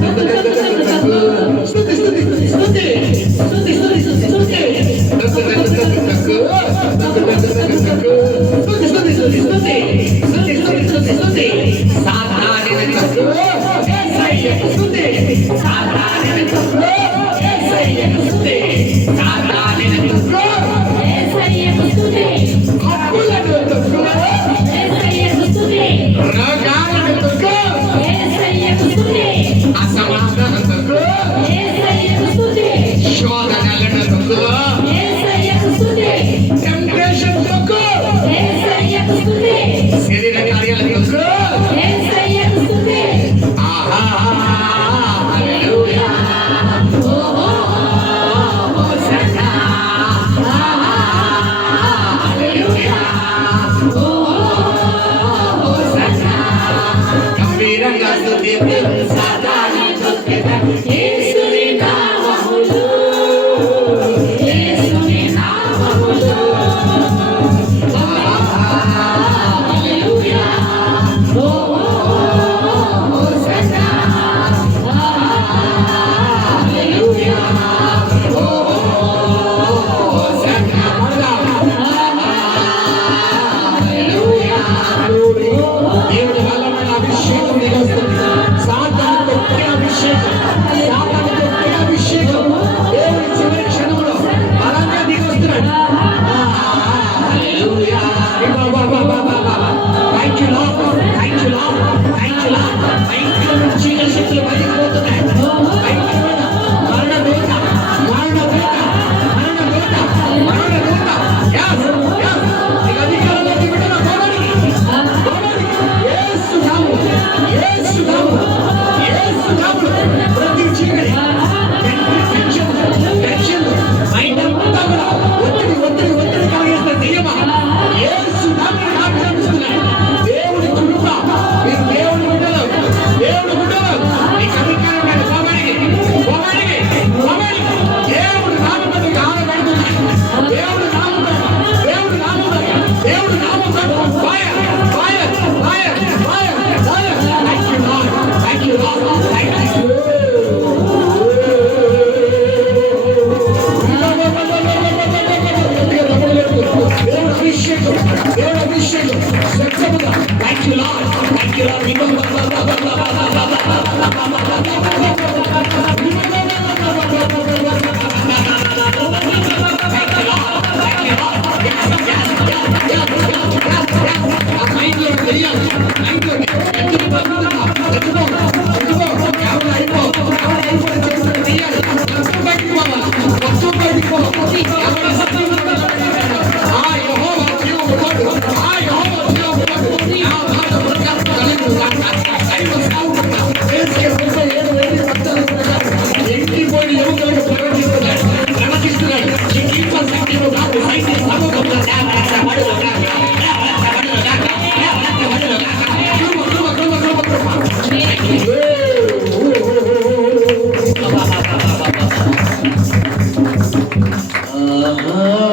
తొక్కు తొక్కు తొక్కు తొక్కు స్తుతి స్తుతి స్తుతి స్తుతి స్తుతి స్తుతి స్తుతి స్తుతి తొక్కు తొక్కు తొక్కు తొక్కు తొక్కు తొక్కు తొక్కు స్తుతి స్తుతి స్తుతి స్తుతి స్తుతి స్తుతి స్తుతి స్తుతి సాతానుని తొక్కు యేసయ్యకు స్తుతి సాతానుని తొక్కు యేసయ్యకు స్తుతి సాతానుని తొక్కు యేసయ్యకు స్తుతి అప్పులను తొక్కు రోగాలను తొక్కు యేసయ్యకు స్తుతి అసమాధానం తొక్కు యేసయ్యకు స్తుతి శోధనలను తొక్కు యేసయ్యకు స్తుతి టెంప్టేషన్ తొక్కు యేసయ్యకు స్తుతి శరీర కార్యాలను తొక్కు యేసయ్యకు స్తుతి ఆహా హల్లెలూయా ఓహో హోసన్నా ఆహా హల్లెలూయా గంభీరంగా స్తుతించు సాతాను తొక్కెదా యేసుని నామములో యేసుని నామములో హల్లెలూయా ఓ హోసన్నా హల్లెలూయా ఓ హోసన్నా హల్లెలూయా. దేవుడి వల్ల మన అభిషేకం దిగొస్తుంది. సాతాను తొక్కే అభిషేకం, సాతాను తొక్కే అభిషేకం దేవుడి చివరి క్షణంలో బలంగా దిగొస్తున్నాడు. Hallelujah. Thank you lord, thank you lord, thank you lord. బయటిలో నుంచి చీకటి శక్తులు బయటికి పోతున్నాయి. బయటికి మరణ దూత, మరణ దూత, మరణ దూత, మరణ దూత. yes yes ఇక అధికారంలోకి విడుదల పోవడానికి యేసు నామములో, యేసు నామములో, యేసు నామములో ప్రతి చీకటి టెన్షన్ మైండంతా కూడా ఒత్తిడి ఒత్తిడి ఒత్తిడి కలిగిస్తే దెయ్యమా యేసు నామములో ఆజ్ఞాపిస్తున్నాడు. దేవుడి కృప, మీరు దేవుడి బిడ్డలు, దేవుడి బిడ్డలు. నీకు అధికారం లేదు. పోవడానికి పోవడానికి పోవడానికి దేవుడి నామములో ఆనబడుతున్నాడు. దేవుడి నామములో, దేవుడి నామములో, దేవుడి నామములో fire fire fire fire fire. Thank you lord, thank you lord, thank you. దేవుడి అభిషేకం, దేవుడి అభిషేకం శక్తముగా. Thank you lord, thank you lord. మైండ్లో తెలియాలి, మైండ్లో ఆహా